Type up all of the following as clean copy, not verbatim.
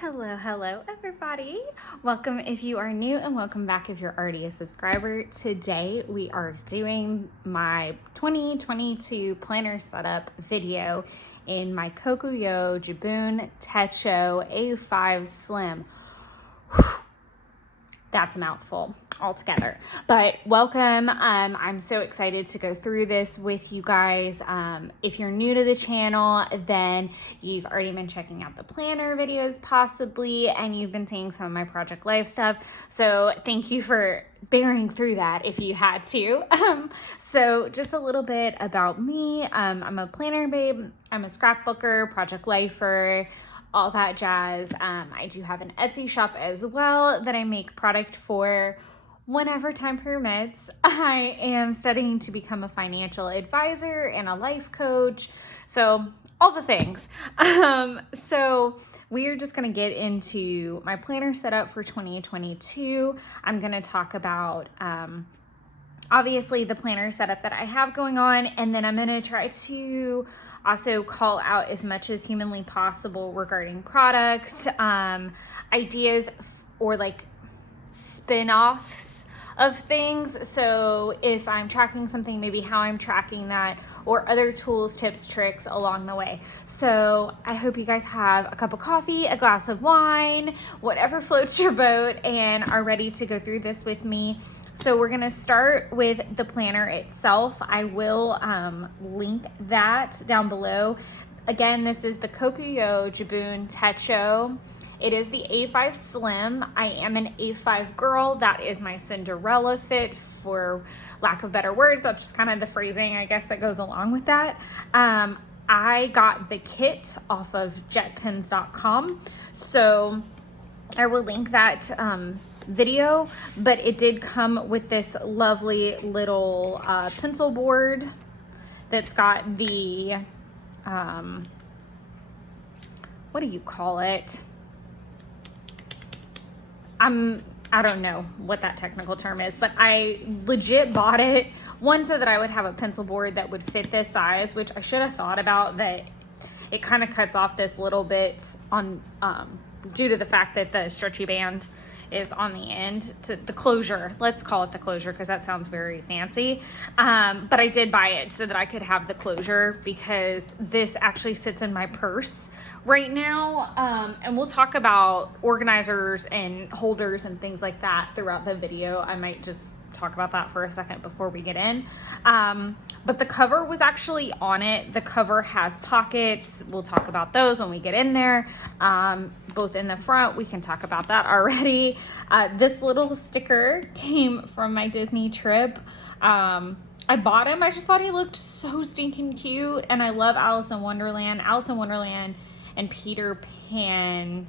Hello everybody. Welcome if you are new and welcome back if you're already a subscriber. Today we are doing my 2022 planner setup video in my Kokuyo Jibun Techo A5 Slim. That's a mouthful altogether, but welcome. I'm so excited to go through this with you guys. If you're new to the channel, then you've already been checking out the planner videos possibly, and you've been seeing some of my project life stuff. So thank you for bearing through that if you had to. So just a little bit about me. I'm a planner babe. I'm a scrapbooker, project lifer, all that jazz. I do have an Etsy shop as well that I make product for whenever time permits. I am studying to become a financial advisor and a life coach. So all the things. So we are just going to get into my planner setup for 2022. I'm going to talk about obviously the planner setup that I have going on, and then I'm going to try to also call out as much as humanly possible regarding product ideas or like spin-offs of things. So if I'm tracking something, maybe how I'm tracking that, or other tools, tips, tricks along the way. So I hope you guys have a cup of coffee, a glass of wine, whatever floats your boat, and are ready to go through this with me. So we're gonna start with the planner itself. I will link that down below. Again, this is the Kokuyo Jibun Techo. It is the A5 Slim. I am an A5 girl. That is my Cinderella fit, for lack of better words. That's just kind of the phrasing, I guess, that goes along with that. I got the kit off of jetpens.com. So I will link that video, but it did come with this lovely little pencil board that's got the what do you call it? I don't know what that technical term is, but I legit bought it, one, so that I would have a pencil board that would fit this size, which I should have thought about, that it kind of cuts off this little bit on due to the fact that the stretchy band is on the end to the closure. Let's call it the closure because that sounds very fancy. But I did buy it so that I could have the closure, because this actually sits in my purse right now. And we'll talk about organizers and holders and things like that throughout the video. I might just talk about that for a second before we get in. But the cover was actually on it. The cover has pockets. We'll talk about those when we get in there. Both in the front, we can talk about that already. This little sticker came from my Disney trip. I bought him. I just thought he looked so stinking cute, and I love Alice in Wonderland. Alice in Wonderland and Peter Pan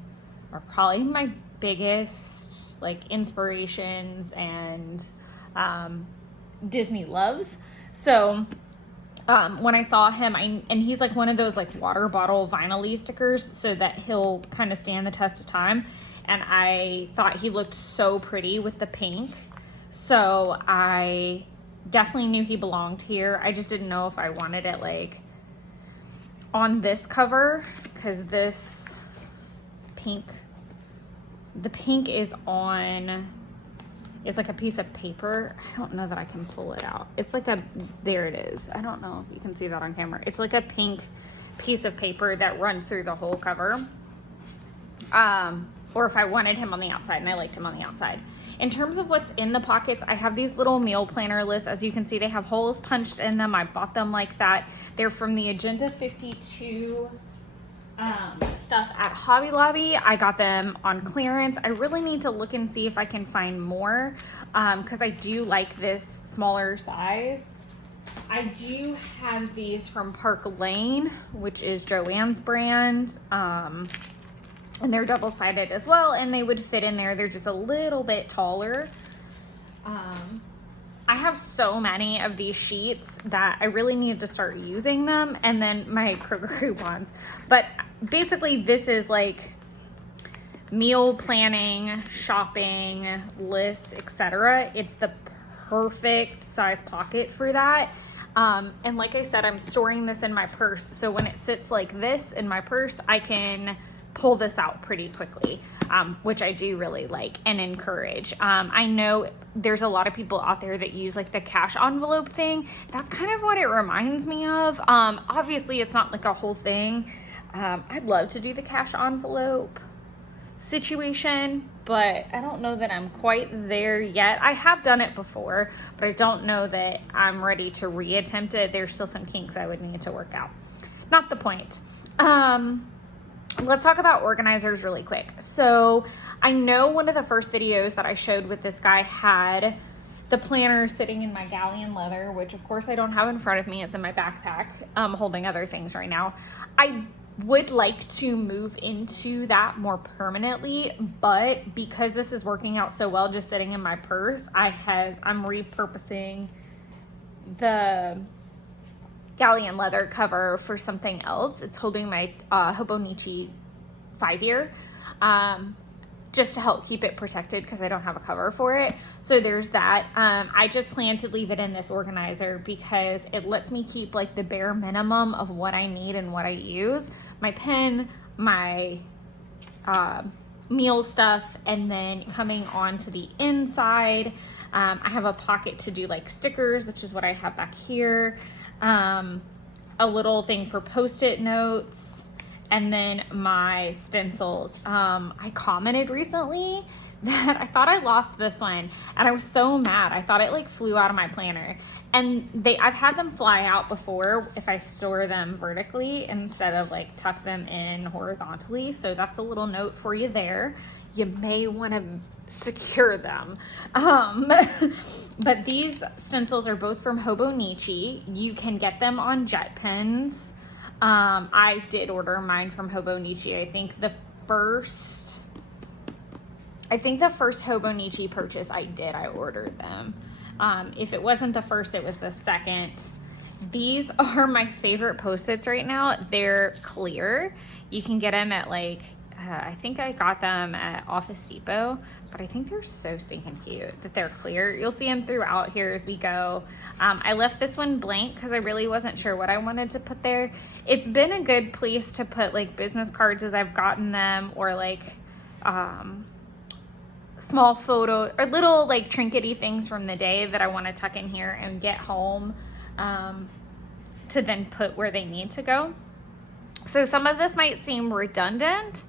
are probably my biggest like inspirations and Disney loves. So when I saw him, and he's like one of those like water bottle vinyl-y stickers, so that he'll kind of stand the test of time. And I thought he looked so pretty with the pink. So I definitely knew he belonged here. I just didn't know if I wanted it like on this cover, because this pink, the pink is on, it's like a piece of paper. I don't know that I can pull it out. It's like a, there it is. I don't know if you can see that on camera. It's like a pink piece of paper that runs through the whole cover. Or if I wanted him on the outside, and I liked him on the outside. In terms of what's in the pockets, I have these little meal planner lists. As you can see, they have holes punched in them. I bought them like that. They're from the Agenda 52 stuff at Hobby Lobby. I got them on clearance. I really need to look and see if I can find more, because I do like this smaller size. I do have these from Park Lane, which is Joanne's brand, and they're double-sided as well, and they would fit in there. They're just a little bit taller. I have so many of these sheets that I really need to start using them, and then my Kroger coupons. But basically, this is like meal planning, shopping, lists, etc. It's the perfect size pocket for that. And like I said, I'm storing this in my purse. So when it sits like this in my purse, I can pull this out pretty quickly, which I do really like and encourage. I know there's a lot of people out there that use like the cash envelope thing. That's kind of what it reminds me of. Obviously it's not like a whole thing. I'd love to do the cash envelope situation, but I don't know that I'm quite there yet. I have done it before, but I don't know that I'm ready to reattempt it. There's still some kinks I would need to work out. Not the point. Let's talk about organizers really quick. So I know one of the first videos that I showed with this guy had the planner sitting in my galleon leather, which of course I don't have in front of me. It's in my backpack. I'm holding other things right now. I would like to move into that more permanently, but because this is working out so well just sitting in my purse, I'm repurposing the galleon leather cover for something else. It's holding my Hobonichi 5-year, just to help keep it protected because I don't have a cover for it. So there's that. I just plan to leave it in this organizer because it lets me keep like the bare minimum of what I need and what I use. My pen, my meal stuff, and then coming on to the inside, I have a pocket to do like stickers, which is what I have back here. A little thing for post-it notes, and then my stencils. I commented recently that I thought I lost this one and I was so mad. I thought it like flew out of my planner, and I've had them fly out before if I store them vertically instead of like tuck them in horizontally. So that's a little note for you there. You may want to secure them. But these stencils are both from Hobonichi. You can get them on jet pens. I did order mine from Hobonichi. I think the first Hobonichi purchase I ordered them. If it wasn't the first, it was the second. These are my favorite Post-its right now. They're clear. You can get them at like, I think I got them at Office Depot, but I think they're so stinking cute that they're clear. You'll see them throughout here as we go. I left this one blank because I really wasn't sure what I wanted to put there. It's been a good place to put like business cards as I've gotten them, or like small photo or little like trinkety things from the day that I want to tuck in here and get home to then put where they need to go. So some of this might seem redundant.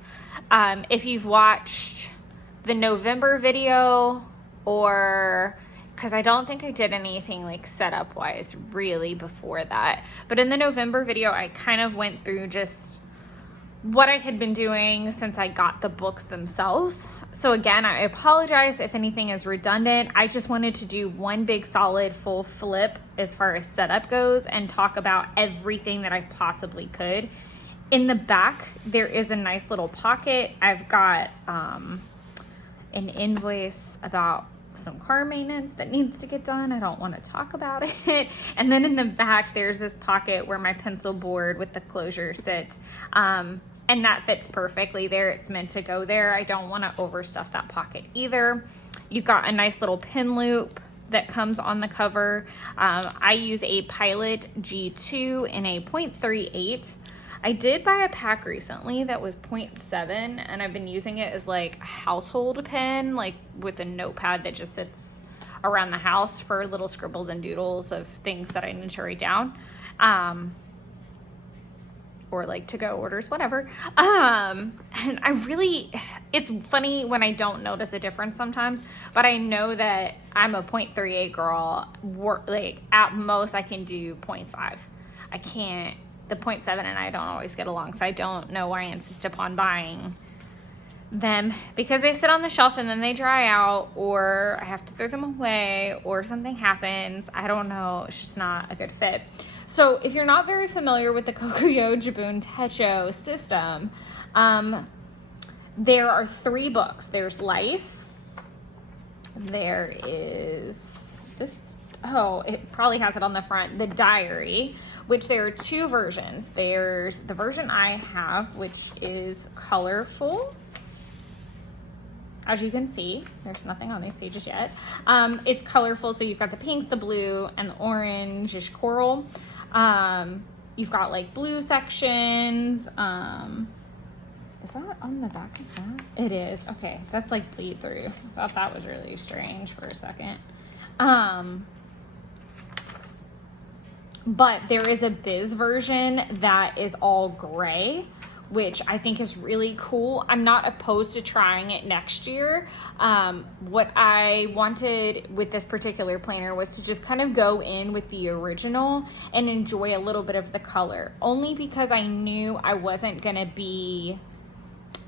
If you've watched the November video, or because I don't think I did anything like setup wise really before that, but in the November video I kind of went through just what I had been doing since I got the books themselves. So again, I apologize if anything is redundant. I just wanted to do one big solid full flip as far as setup goes and talk about everything that I possibly could. In the back, there is a nice little pocket. I've got an invoice about some car maintenance that needs to get done. I don't want to talk about it. And then in the back, there's this pocket where my pencil board with the closure sits. And that fits perfectly there. It's meant to go there. I don't want to overstuff that pocket either. You've got a nice little pin loop that comes on the cover. I use a Pilot G2 in a 0.38. I did buy a pack recently that was 0.7, and I've been using it as like a household pen, like with a notepad that just sits around the house for little scribbles and doodles of things that I need to write down. Or like to-go orders, whatever. And it's funny when I don't notice a difference sometimes, but I know that I'm a 0.38 girl. Like at most I can do 0.5. I can't, the 0.7 and I don't always get along, so I don't know why I insist upon buying them, because they sit on the shelf and then they dry out, or I have to throw them away, or something happens. I don't know, it's just not a good fit. So if you're not very familiar with the Kokuyo Jibun Techo system, there are 3 books. There's Life, there is this, oh, it probably has it on the front, the Diary, which there are 2 versions. There's the version I have, which is colorful. As you can see, there's nothing on these pages yet. It's colorful, so you've got the pinks, the blue, and the orange-ish coral. You've got like blue sections, Is that on the back of that? It is. Okay, that's like bleed through. I thought that was really strange for a second. But there is a biz version that is all gray, which I think is really cool. I'm not opposed to trying it next year. What I wanted with this particular planner was to just kind of go in with the original and enjoy a little bit of the color, only because I knew I wasn't gonna be,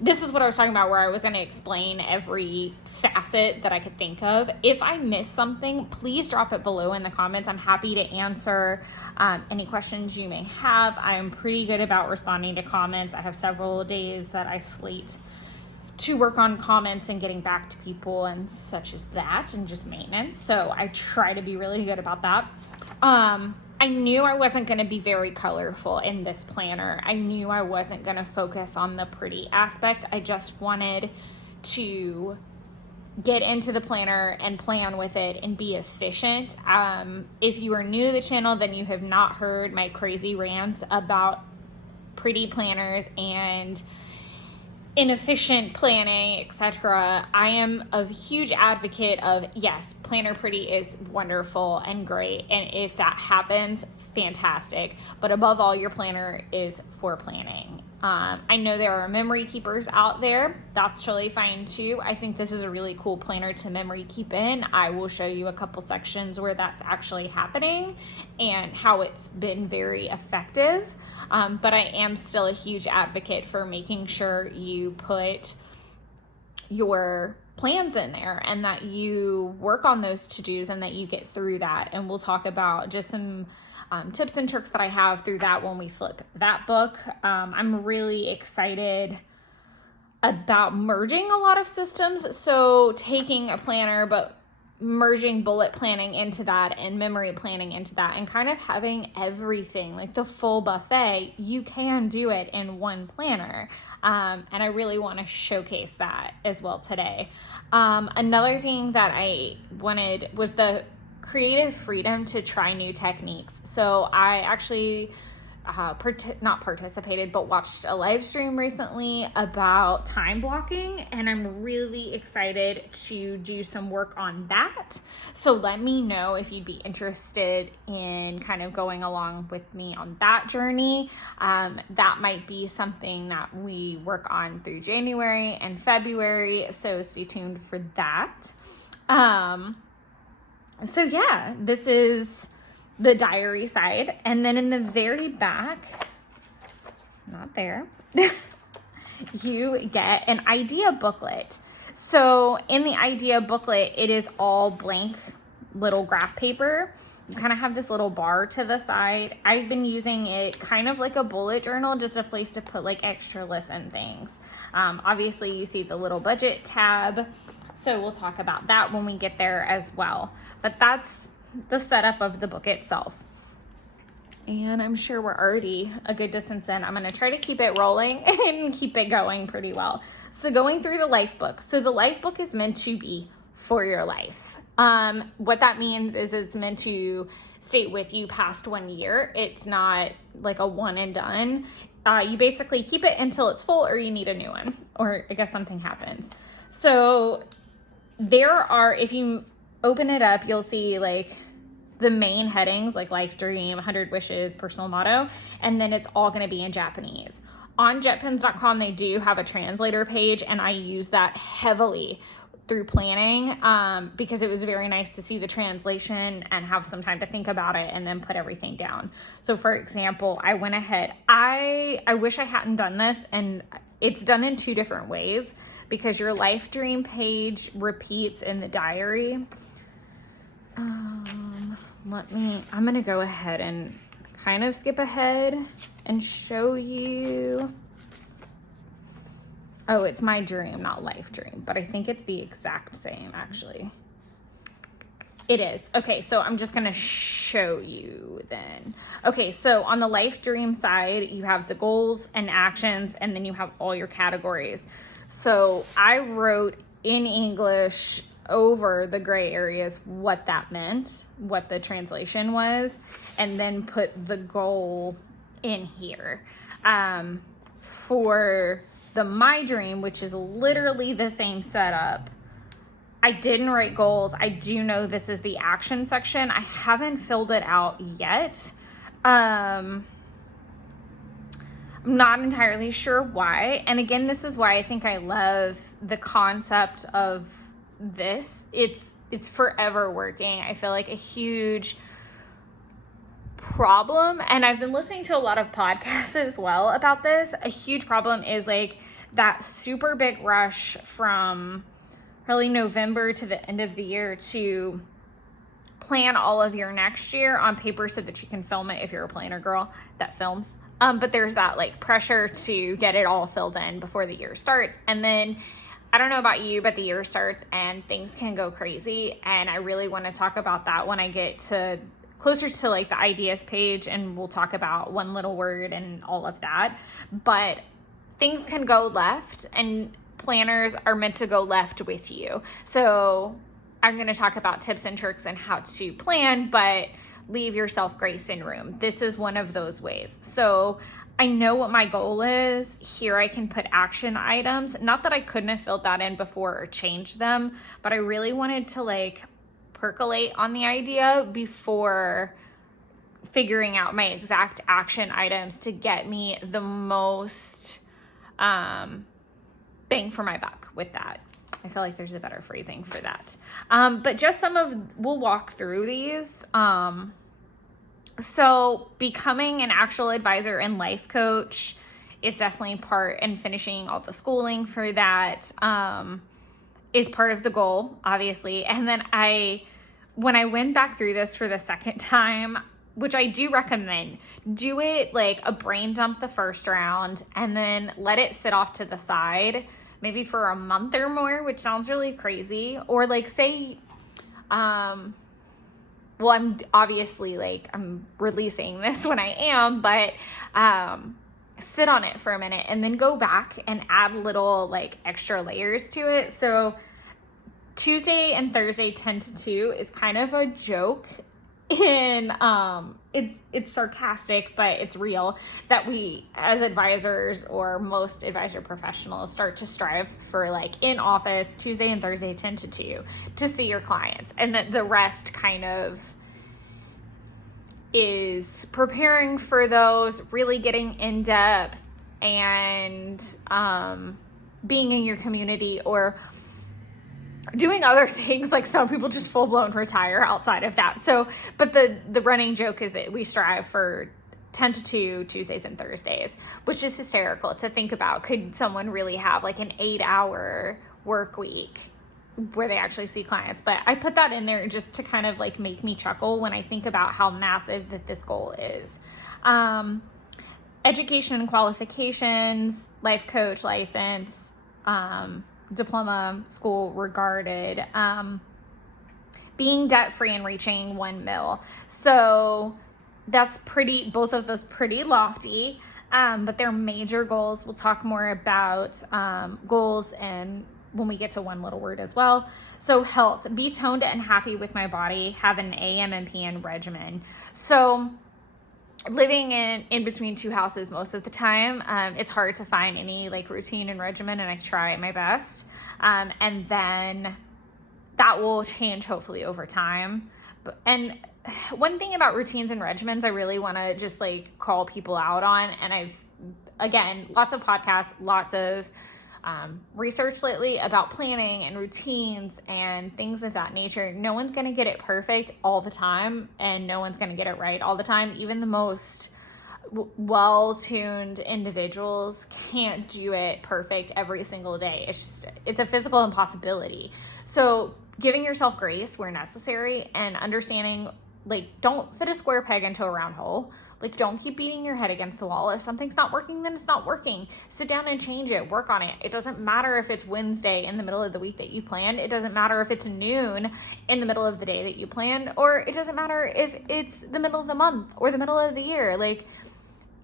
this is what I was talking about, where I was going to explain every facet that I could think of. If I missed something, please drop it below in the comments. I'm happy to answer any questions you may have. I'm pretty good about responding to comments. I have several days that I slate to work on comments and getting back to people and such as that, and just maintenance. So I try to be really good about that. I knew I wasn't going to be very colorful in this planner. I knew I wasn't going to focus on the pretty aspect. I just wanted to get into the planner and plan with it and be efficient. If you are new to the channel, then you have not heard my crazy rants about pretty planners and inefficient planning, etc. I am a huge advocate of, yes, planner pretty is wonderful and great, and if that happens, fantastic, but above all, your planner is for planning. I know there are memory keepers out there. That's totally fine too. I think this is a really cool planner to memory keep in. I will show you a couple sections where that's actually happening and how it's been very effective. But I am still a huge advocate for making sure you put your plans in there and that you work on those to-dos and that you get through that. And we'll talk about just some tips and tricks that I have through that when we flip that book. I'm really excited about merging a lot of systems. So taking a planner, but merging bullet planning into that and memory planning into that, and kind of having everything, like the full buffet. You can do it in one planner. And I really want to showcase that as well today. Another thing that I wanted was the creative freedom to try new techniques. So I actually not participated, but watched a live stream recently about time blocking, and I'm really excited to do some work on that. So let me know if you'd be interested in kind of going along with me on that journey. That might be something that we work on through January and February, so stay tuned for that. So yeah, this is the diary side. And then in the very back, not there, you get an idea booklet. So in the idea booklet, it is all blank little graph paper. You kind of have this little bar to the side. I've been using it kind of like a bullet journal, just a place to put like extra lists and things. Obviously you see the little budget tab, so we'll talk about that when we get there as well. But that's the setup of the book itself. And I'm sure we're already a good distance in. I'm going to try to keep it rolling and keep it going pretty well. So going through the life book. So the life book is meant to be for your life. What that means is it's meant to stay with you past 1 year. It's not like a one and done. You basically keep it until it's full or you need a new one, or I guess something happens. So there are, if you open it up, you'll see like the main headings, like life dream, 100 wishes, personal motto, and then it's all going to be in Japanese. On jetpens.com, they do have a translator page, and I use that heavily through planning because it was very nice to see the translation and have some time to think about it and then put everything down. So for example, I went ahead, I wish I hadn't done this, and it's done in two different ways because your life dream page repeats in the diary. I'm going to go ahead and kind of skip ahead and show you. Oh, it's my dream, not life dream, but I think it's the exact same actually. It is. Okay, so I'm just going to show you then. Okay, so on the life dream side, you have the goals and actions, and then you have all your categories. So I wrote in English over the gray areas what that meant, what the translation was, and then put the goal in here. For the My Dream, which is literally the same setup, I didn't write goals. I do know this is the action section. I haven't filled it out yet. I'm not entirely sure why. And again, this is why I think I love the concept of this. It's forever working. I feel like a huge problem, and I've been listening to a lot of podcasts as well about this. A huge problem is like that super big rush from really November to the end of the year to plan all of your next year on paper so that you can film it if you're a planner girl that films. But there's that like pressure to get it all filled in before the year starts. And then I don't know about you, but the year starts and things can go crazy. And I really want to talk about that when I get to closer to like the ideas page, and we'll talk about one little word and all of that. But things can go left, and planners are meant to go left with you. So I'm going to talk about tips and tricks and how to plan, but leave yourself grace and room. This is one of those ways. So I know what my goal is. Here I can put action items. Not that I couldn't have filled that in before or changed them, but I really wanted to like percolate on the idea before figuring out my exact action items to get me the most bang for my buck with that. I feel like there's a better phrasing for that. But just we'll walk through these. So becoming an actual advisor and life coach is definitely part, and finishing all the schooling for that is part of the goal, obviously. And then when I went back through this for the second time, which I do recommend, do it like a brain dump the first round and then let it sit off to the side, maybe for a month or more, which sounds really crazy. Or like say, well, I'm obviously like, I'm releasing this when I am, but sit on it for a minute and then go back and add little like extra layers to it. So Tuesday and Thursday 10 to 2 is kind of a joke in it's sarcastic, but it's real, that we as advisors, or most advisor professionals, start to strive for like in office Tuesday and Thursday 10 to 2 to see your clients, and that the rest kind of is preparing for those, really getting in depth, and being in your community, or doing other things. Like some people just full blown retire outside of that. So, but the running joke is that we strive for 10 to 2 Tuesdays and Thursdays, which is hysterical to think about. Could someone really have like an 8-hour work week where they actually see clients? But I put that in there just to kind of like make me chuckle when I think about how massive that this goal is. Education and qualifications, life coach license, diploma, school regarded, being debt-free and reaching 1 mil. So that's both of those pretty lofty, but they're major goals. We'll talk more about goals and when we get to one little word as well. So health, be toned and happy with my body, have an AM and PM regimen. So living in between two houses most of the time, it's hard to find any like routine and regimen, and I try my best. And then that will change hopefully over time. And one thing about routines and regimens I really want to just like call people out on, and again, lots of podcasts, lots of research lately about planning and routines and things of that nature. No one's going to get it perfect all the time, and no one's going to get it right all the time. Even the most well-tuned individuals can't do it perfect every single day. It's a physical impossibility. So giving yourself grace where necessary, and understanding, like, don't fit a square peg into a round hole. Like, don't keep beating your head against the wall. If something's not working, then it's not working. Sit down and change it. Work on it. It doesn't matter if it's Wednesday in the middle of the week that you planned. It doesn't matter if it's noon in the middle of the day that you planned. Or it doesn't matter if it's the middle of the month or the middle of the year. Like,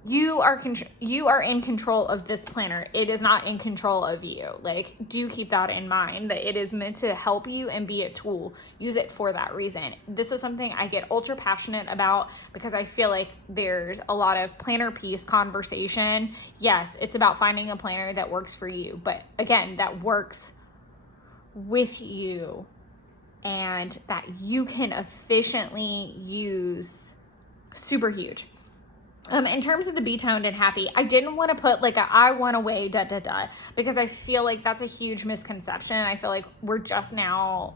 you are in control of this planner. It is not in control of you. Like, do keep that in mind, that it is meant to help you and be a tool. Use it for that reason. This is something I get ultra passionate about because I feel like there's a lot of planner piece conversation. Yes, it's about finding a planner that works for you, but again, that works with you and that you can efficiently use. Super huge. In terms of the be toned and happy, I didn't want to put like I want to weigh because I feel like that's a huge misconception. I feel like we're just now,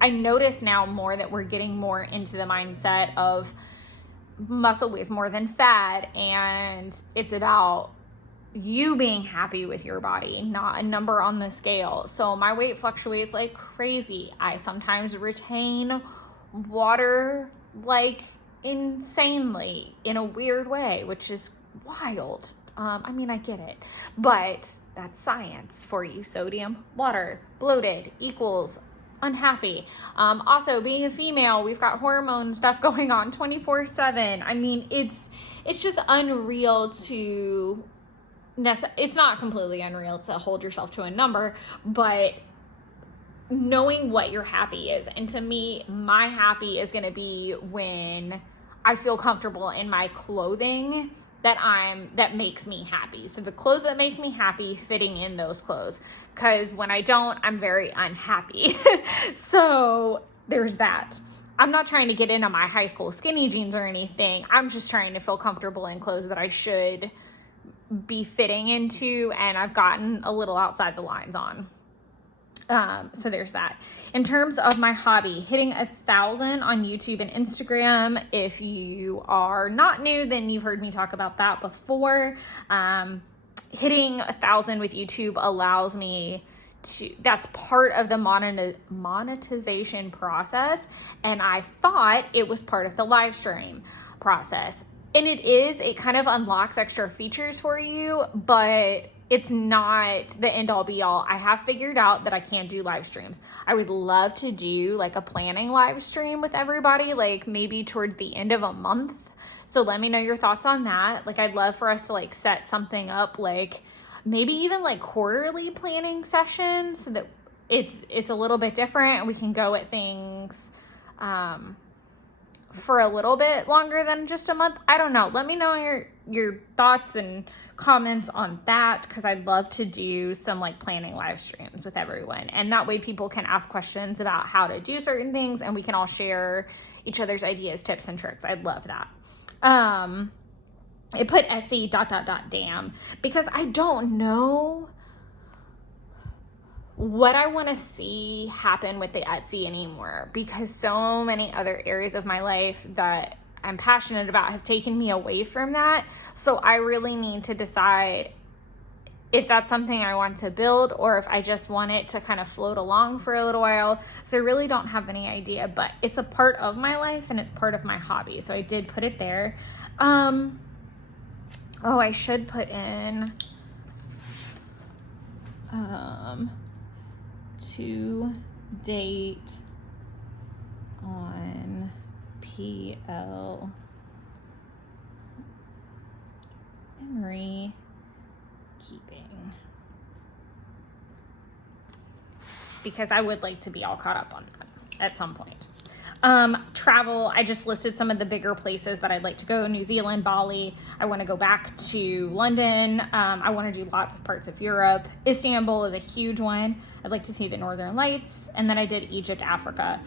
I notice now more that we're getting more into the mindset of muscle weighs more than fat, and it's about you being happy with your body, not a number on the scale. So my weight fluctuates like crazy. I sometimes retain water like insanely in a weird way, which is wild. I mean, I get it, but that's science for you. Sodium, water, bloated equals unhappy. Also, being a female, we've got hormone stuff going on 24/7. I mean, it's just unreal to it's not completely unreal to hold yourself to a number, but knowing what your happy is. And to me, my happy is going to be when I feel comfortable in my clothing that makes me happy. So the clothes that make me happy, fitting in those clothes. Because when I don't, I'm very unhappy. So there's that. I'm not trying to get into my high school skinny jeans or anything. I'm just trying to feel comfortable in clothes that I should be fitting into, and I've gotten a little outside the lines on. So there's that. In terms of my hobby, hitting 1,000 on YouTube and Instagram. If you are not new, then you've heard me talk about that before. Hitting 1,000 with YouTube allows me to, that's part of the monetization process. And I thought it was part of the live stream process. And it kind of unlocks extra features for you, but it's not the end all be all. I have figured out that I can't do live streams. I would love to do like a planning live stream with everybody, like maybe towards the end of a month. So let me know your thoughts on that. Like, I'd love for us to like set something up, like maybe even like quarterly planning sessions, so that it's a little bit different and we can go at things for a little bit longer than just a month. I don't know. Let me know your thoughts and comments on that, because I'd love to do some like planning live streams with everyone, and that way people can ask questions about how to do certain things and we can all share each other's ideas, tips, and tricks. I'd love that. It put Etsy ... damn, because I don't know what I want to see happen with the Etsy anymore, because so many other areas of my life that I'm passionate about have taken me away from that. So I really need to decide if that's something I want to build or if I just want it to kind of float along for a little while. So I really don't have any idea, but it's a part of my life and it's part of my hobby. So I did put it there. Oh, I should put in to date on PL memory keeping, because I would like to be all caught up on that at some point. Travel, I just listed some of the bigger places that I'd like to go. New Zealand, Bali. I want to go back to London. I want to do lots of parts of Europe. Istanbul is a huge one. I'd like to see the Northern Lights. And then I did Egypt, Africa.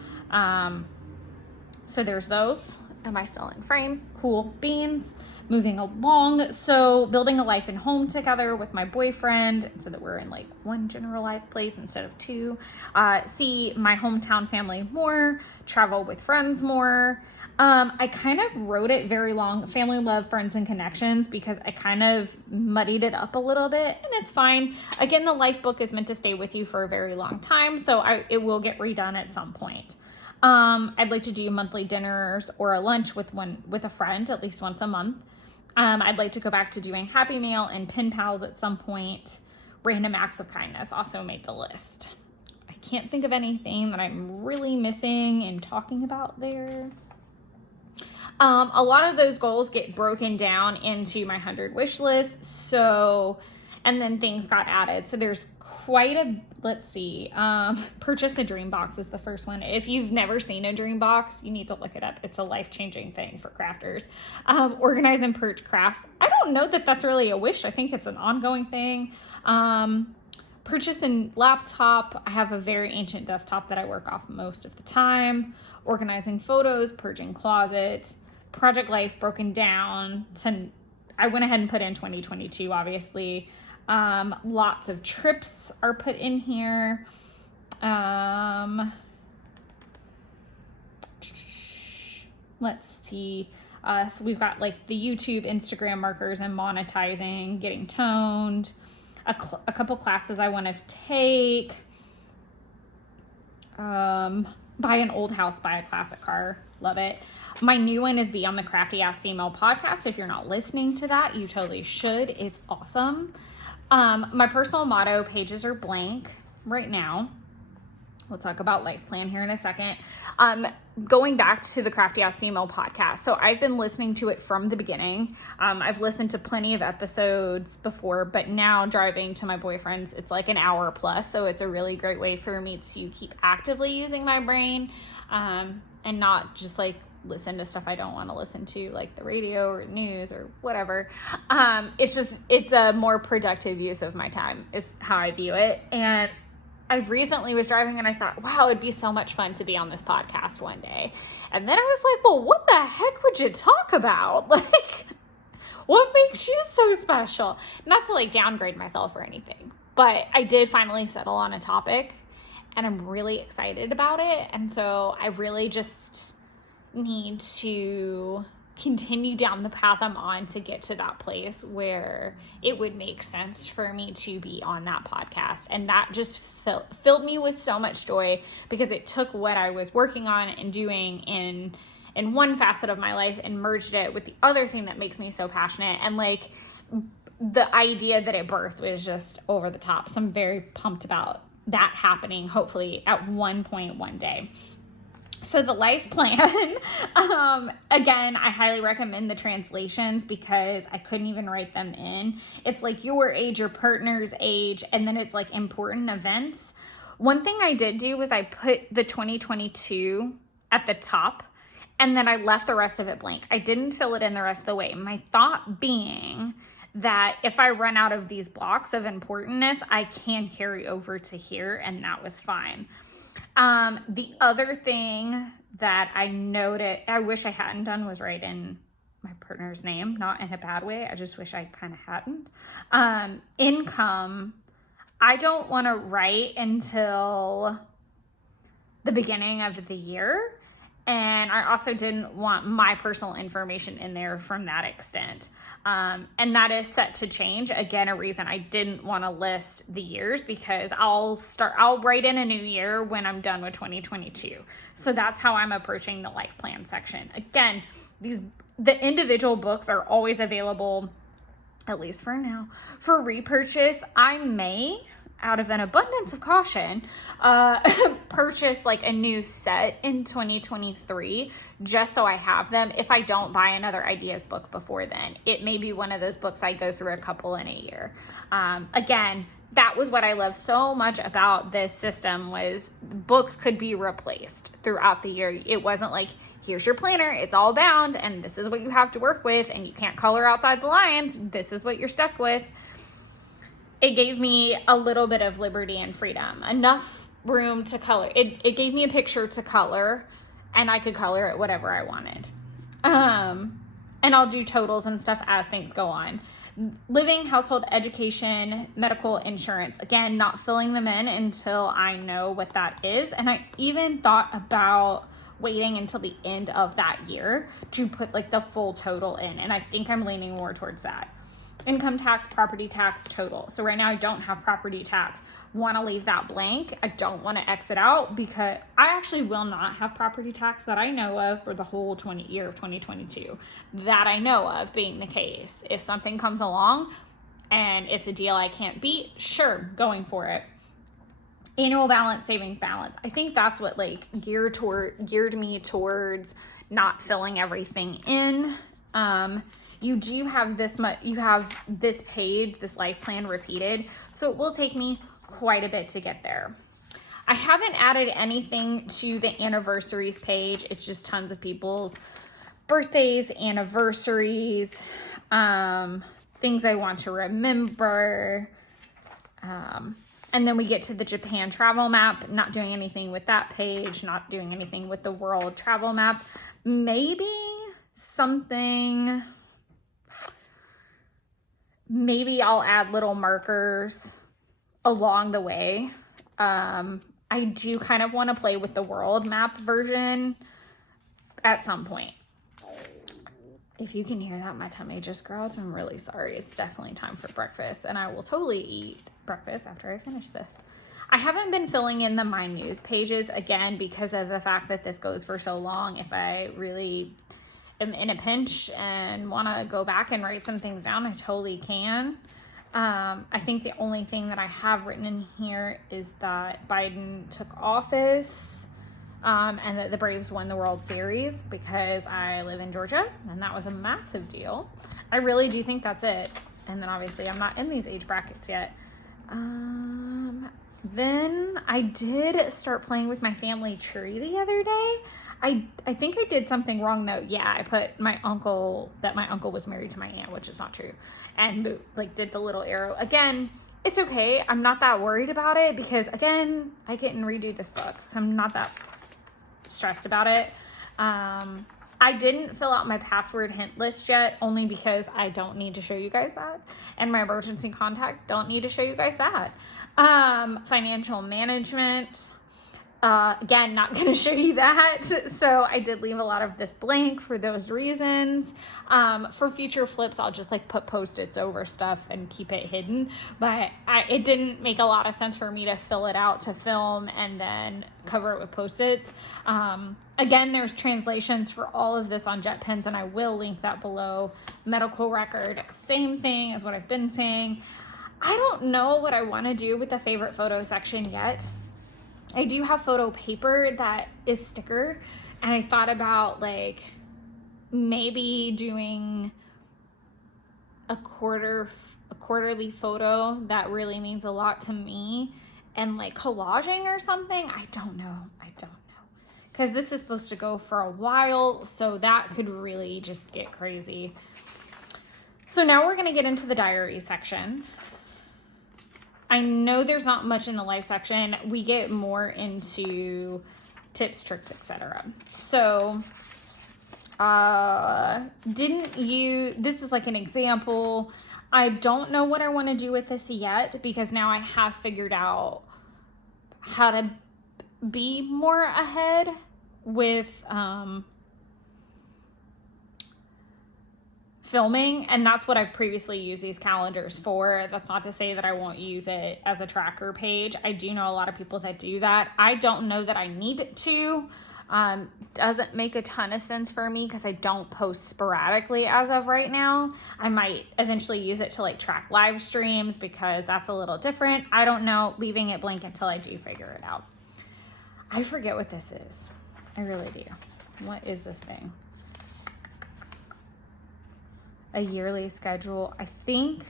So there's those. Am I still in frame? Cool beans. Moving along. So building a life and home together with my boyfriend, so that we're in like one generalized place instead of two. See my hometown family more. Travel with friends more. I kind of wrote it very long, family, love, friends, and connections, because I kind of muddied it up a little bit, and it's fine. Again, the life book is meant to stay with you for a very long time, so it will get redone at some point. I'd like to do monthly dinners or a lunch with a friend at least once a month. I'd like to go back to doing Happy Meal and pen pals at some point. Random acts of kindness also made the list. I can't think of anything that I'm really missing and talking about there. A lot of those goals get broken down into my 100 wish list. So, and then things got added. So there's quite a, let's see, purchase a dream box is the first one. If you've never seen a dream box, you need to look it up. It's a life-changing thing for crafters. Organize and purge crafts. I don't know that that's really a wish. I think it's an ongoing thing. Purchase a laptop. I have a very ancient desktop that I work off most of the time. Organizing photos, purging closet, project life broken down to, I went ahead and put in 2022, obviously. Lots of trips are put in here. Let's see. So we've got like the YouTube, Instagram markers and monetizing, getting toned, a couple classes I want to take, buy an old house, buy a classic car. Love it. My new one is Be on the Crafty Ass Female podcast. If you're not listening to that, you totally should. It's awesome. My personal motto, pages are blank right now. We'll talk about life plan here in a second. Going back to the Crafty Ass Female podcast. So I've been listening to it from the beginning. I've listened to plenty of episodes before, but now driving to my boyfriend's, it's like an hour plus. So it's a really great way for me to keep actively using my brain, and not just like listen to stuff I don't want to listen to, like the radio or news or whatever. It's a more productive use of my time is how I view it. And I recently was driving and I thought, wow, it'd be so much fun to be on this podcast one day. And then I was like, well, what the heck would you talk about? Like, what makes you so special? Not to like downgrade myself or anything, but I did finally settle on a topic and I'm really excited about it. And so I really just need to continue down the path I'm on to get to that place where it would make sense for me to be on that podcast. And that just filled me with so much joy because it took what I was working on and doing in one facet of my life and merged it with the other thing that makes me so passionate. And like the idea that it birthed was just over the top. So I'm very pumped about that happening, hopefully at one point one day. So the life plan, again, I highly recommend the translations because I couldn't even write them in. It's like your age, your partner's age, and then it's like important events. One thing I did do was I put the 2022 at the top and then I left the rest of it blank. I didn't fill it in the rest of the way. My thought being that if I run out of these blocks of importantness, I can carry over to here, and that was fine. The other thing that I noted, I wish I hadn't done, was write in my partner's name, not in a bad way. I just wish I kind of hadn't. Income, I don't want to write until the beginning of the year. And I also didn't want my personal information in there from that extent. And that is set to change. Again, a reason I didn't want to list the years because I'll write in a new year when I'm done with 2022. So that's how I'm approaching the life plan section. Again, the individual books are always available, at least for now, for repurchase. I may, out of an abundance of caution, purchase like a new set in 2023 just so I have them. If I don't buy another ideas book before then, it may be one of those books I go through a couple in a year. Again, that was what I love so much about this system, was books could be replaced throughout the year. It wasn't like, here's your planner, it's all bound, and this is what you have to work with, and you can't color outside the lines. This is what you're stuck with. It gave me a little bit of liberty and freedom, enough room to color. It gave me a picture to color, and I could color it whatever I wanted. And I'll do totals and stuff as things go on. Living, household, education, medical, insurance. Again, not filling them in until I know what that is. And I even thought about waiting until the end of that year to put like the full total in. And I think I'm leaning more towards that. Income tax, property tax, total. So right now I don't have property tax. Want to leave that blank. I don't want to exit out because I actually will not have property tax that I know of for the whole year of 2022. That I know of being the case. If something comes along and it's a deal I can't beat, sure, going for it. Annual balance, savings balance. I think that's what like geared me towards not filling everything in. You do have this much, you have this page, this life plan repeated, so it will take me quite a bit to get there. I haven't added anything to the anniversaries page. It's just tons of people's birthdays, anniversaries, things I want to remember. And then we get to the Japan travel map, not doing anything with that page, not doing anything with the world travel map. Maybe something, maybe I'll add little markers along the way. I do kind of want to play with the world map version at some point. If you can hear that, my tummy just growled. I'm really sorry. It's definitely time for breakfast, and I will totally eat breakfast after I finish this. I haven't been filling in the My News pages, again, because of the fact that this goes for so long. If I really am in a pinch and want to go back and write some things down, I totally can. I think the only thing that I have written in here is that Biden took office, and that the Braves won the World Series, because I live in Georgia, and that was a massive deal. I really do think that's it. And then obviously I'm not in these age brackets yet. Then I did start playing with my family tree the other day. I think I did something wrong though. Yeah, I put my uncle was married to my aunt, which is not true. And like did the little arrow. Again, it's okay. I'm not that worried about it because again, I get and redo this book. So I'm not that stressed about it. I didn't fill out my password hint list yet, only because I don't need to show you guys that. And my emergency contact, don't need to show you guys that. Financial management, again, not going to show you that. So I did leave a lot of this blank for those reasons. For future flips, I'll just like put Post-its over stuff and keep it hidden. But it didn't make a lot of sense for me to fill it out to film and then cover it with Post-its. Again, there's translations for all of this on JetPens, and I will link that below. Medical record, same thing as what I've been saying. I don't know what I want to do with the favorite photo section yet. I do have photo paper that is sticker, and I thought about like maybe doing a quarterly photo that really means a lot to me, and like collaging or something. I don't know. Because this is supposed to go for a while, so that could really just get crazy. So now we're going to get into the diary section. I know there's not much in the life section. We get more into tips, tricks, etc. So, this is like an example. I don't know what I want to do with this yet, because now I have figured out how to be more ahead with filming, and that's what I've previously used these calendars for. That's not to say that I won't use it as a tracker page. I do know a lot of people that do that. I don't know that I need to. Doesn't make a ton of sense for me because I don't post sporadically as of right now. I might eventually use it to like track live streams because that's a little different. I don't know, leaving it blank until I do figure it out. I forget what this is. I really do. What is this thing? A yearly schedule. I think,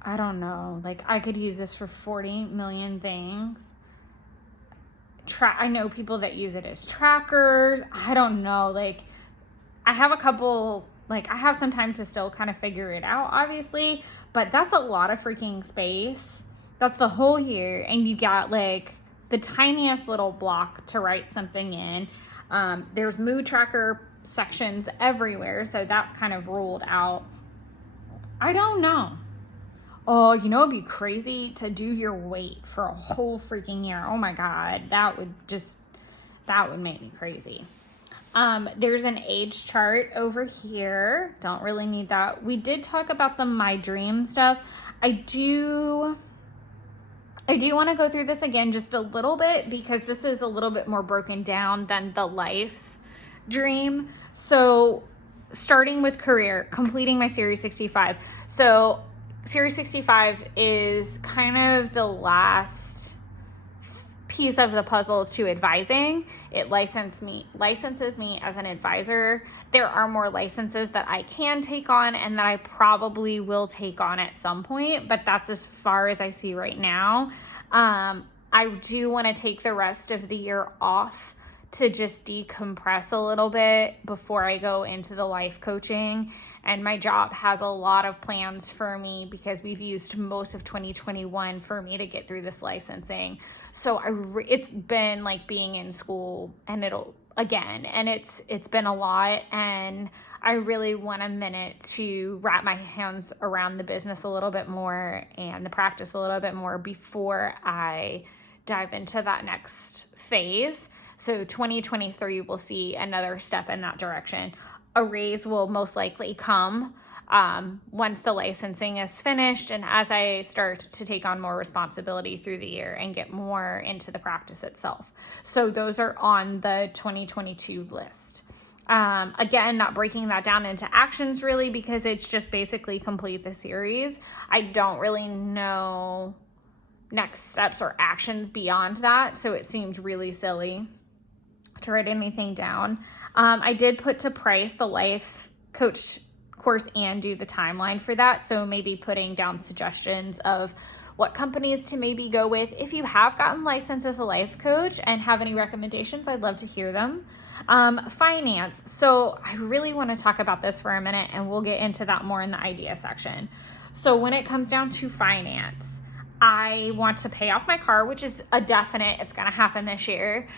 I don't know. Like I could use this for 40 million things. I know people that use it as trackers. I don't know. Like I have a couple, like I have some time to still kind of figure it out, obviously, but that's a lot of freaking space. That's the whole year, and you got like the tiniest little block to write something in. There's mood tracker sections everywhere, so that's kind of ruled out. I don't know. Oh, you know, it'd be crazy to do your weight for a whole freaking year. Oh my God, that would make me crazy. There's an age chart over here. Don't really need that. We did talk about the My Dream stuff. I do want to go through this again just a little bit because this is a little bit more broken down than the life dream. So starting with career, completing my Series 65. So Series 65 is kind of the last piece of the puzzle to advising. It licenses me as an advisor. There are more licenses that I can take on and that I probably will take on at some point, but that's as far as I see right now. I do want to take the rest of the year off to just decompress a little bit before I go into the life coaching. And my job has a lot of plans for me because we've used most of 2021 for me to get through this licensing. So it's been like being in school, and it's been a lot, and I really want a minute to wrap my hands around the business a little bit more and the practice a little bit more before I dive into that next phase. So 2023 will see another step in that direction. A raise will most likely come once the licensing is finished and as I start to take on more responsibility through the year and get more into the practice itself. So those are on the 2022 list. Again, not breaking that down into actions really, because it's just basically complete the series. I don't really know next steps or actions beyond that, so it seems really silly to write anything down. I did put to price the life coach course and do the timeline for that. So maybe putting down suggestions of what companies to maybe go with. If you have gotten licensed as a life coach and have any recommendations, I'd love to hear them. Finance. So I really want to talk about this for a minute, and we'll get into that more in the idea section. So when it comes down to finance, I want to pay off my car, which is a definite. It's going to happen this year.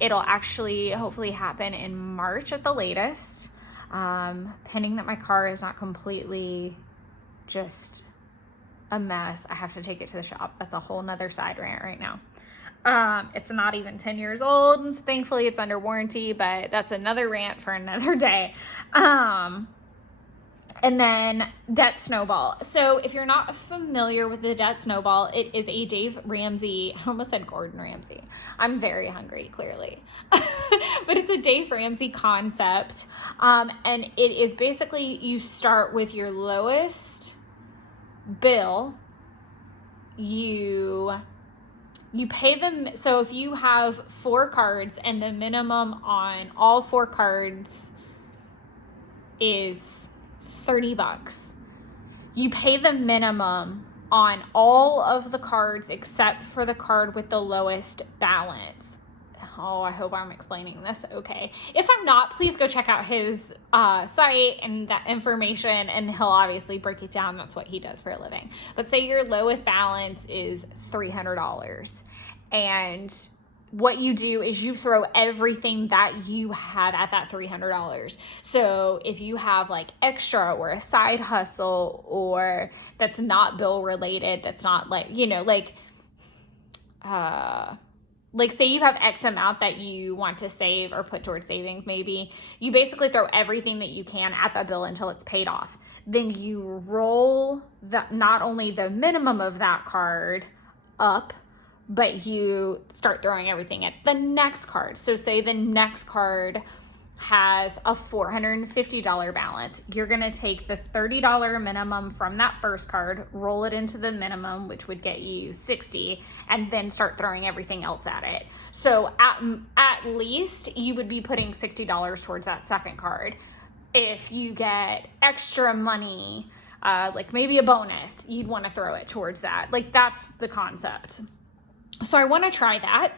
It'll actually hopefully happen in March at the latest, pending that my car is not completely just a mess. I have to take it to the shop. That's a whole nother side rant right now. It's not even 10 years old, and thankfully it's under warranty, but that's another rant for another day. And then debt snowball. So if you're not familiar with the debt snowball, it is a Dave Ramsey, I almost said Gordon Ramsay. I'm very hungry, clearly. But it's a Dave Ramsey concept. And it is basically you start with your lowest bill. You pay them. So if you have 4 cards and the minimum on all 4 cards is $30, you pay the minimum on all of the cards except for the card with the lowest balance. Oh, I hope I'm explaining this okay. If I'm not, please go check out his site and that information, and he'll obviously break it down. That's what he does for a living. But say your lowest balance is $300, and what you do is you throw everything that you had at that $300. So if you have like extra or a side hustle or that's not bill related, that's not like, like say you have X amount that you want to save or put towards savings, maybe you basically throw everything that you can at that bill until it's paid off. Then you roll that, not only the minimum of that card up, but you start throwing everything at the next card. So say the next card has a $450 balance. You're going to take the $30 minimum from that first card, roll it into the minimum, which would get you $60, and then start throwing everything else at it. So at least you would be putting $60 towards that second card. If you get extra money, like maybe a bonus, you'd want to throw it towards that. Like that's the concept. So I want to try that.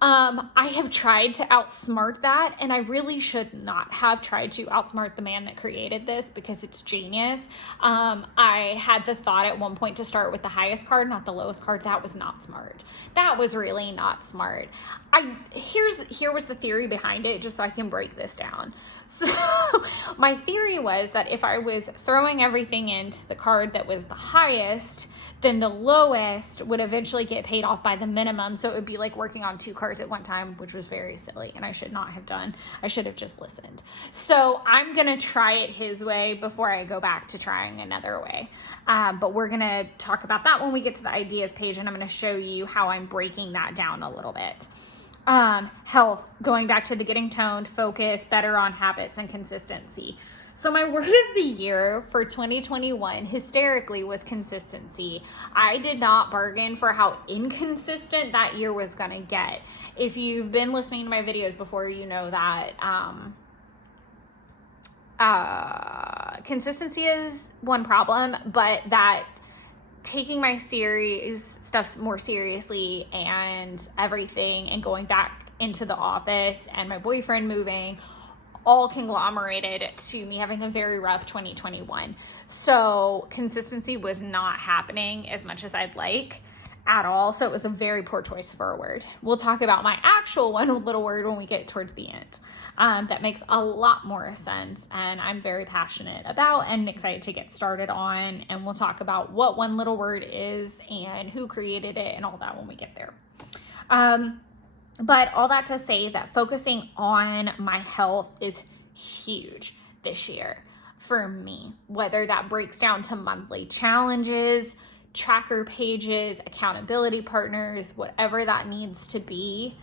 I have tried to outsmart that, and I really should not have tried to outsmart the man that created this because it's genius. I had the thought at one point to start with the highest card, not the lowest card. That was not smart. That was really not smart. Here was the theory behind it, just so I can break this down. So my theory was that if I was throwing everything into the card that was the highest, then the lowest would eventually get paid off by the minimum. So it would be like working on 2 cards at one time, which was very silly and I should not have done. I should have just listened. So I'm going to try it his way before I go back to trying another way. But we're going to talk about that when we get to the ideas page, and I'm going to show you how I'm breaking that down a little bit. Health, going back to the getting toned, focus, better on habits and consistency. So my word of the year for 2021 hysterically was consistency. I did not bargain for how inconsistent that year was going to get. If you've been listening to my videos before, you know that consistency is one problem, but that taking my series stuff more seriously and everything and going back into the office and my boyfriend moving all conglomerated to me having a very rough 2021. So consistency was not happening as much as I'd like at all. So it was a very poor choice for a word. We'll talk about my actual one little word when we get towards the end. That makes a lot more sense and I'm very passionate about and excited to get started on. And we'll talk about what one little word is and who created it and all that when we get there. But all that to say that focusing on my health is huge this year for me, whether that breaks down to monthly challenges, tracker pages, accountability partners, whatever that needs to be.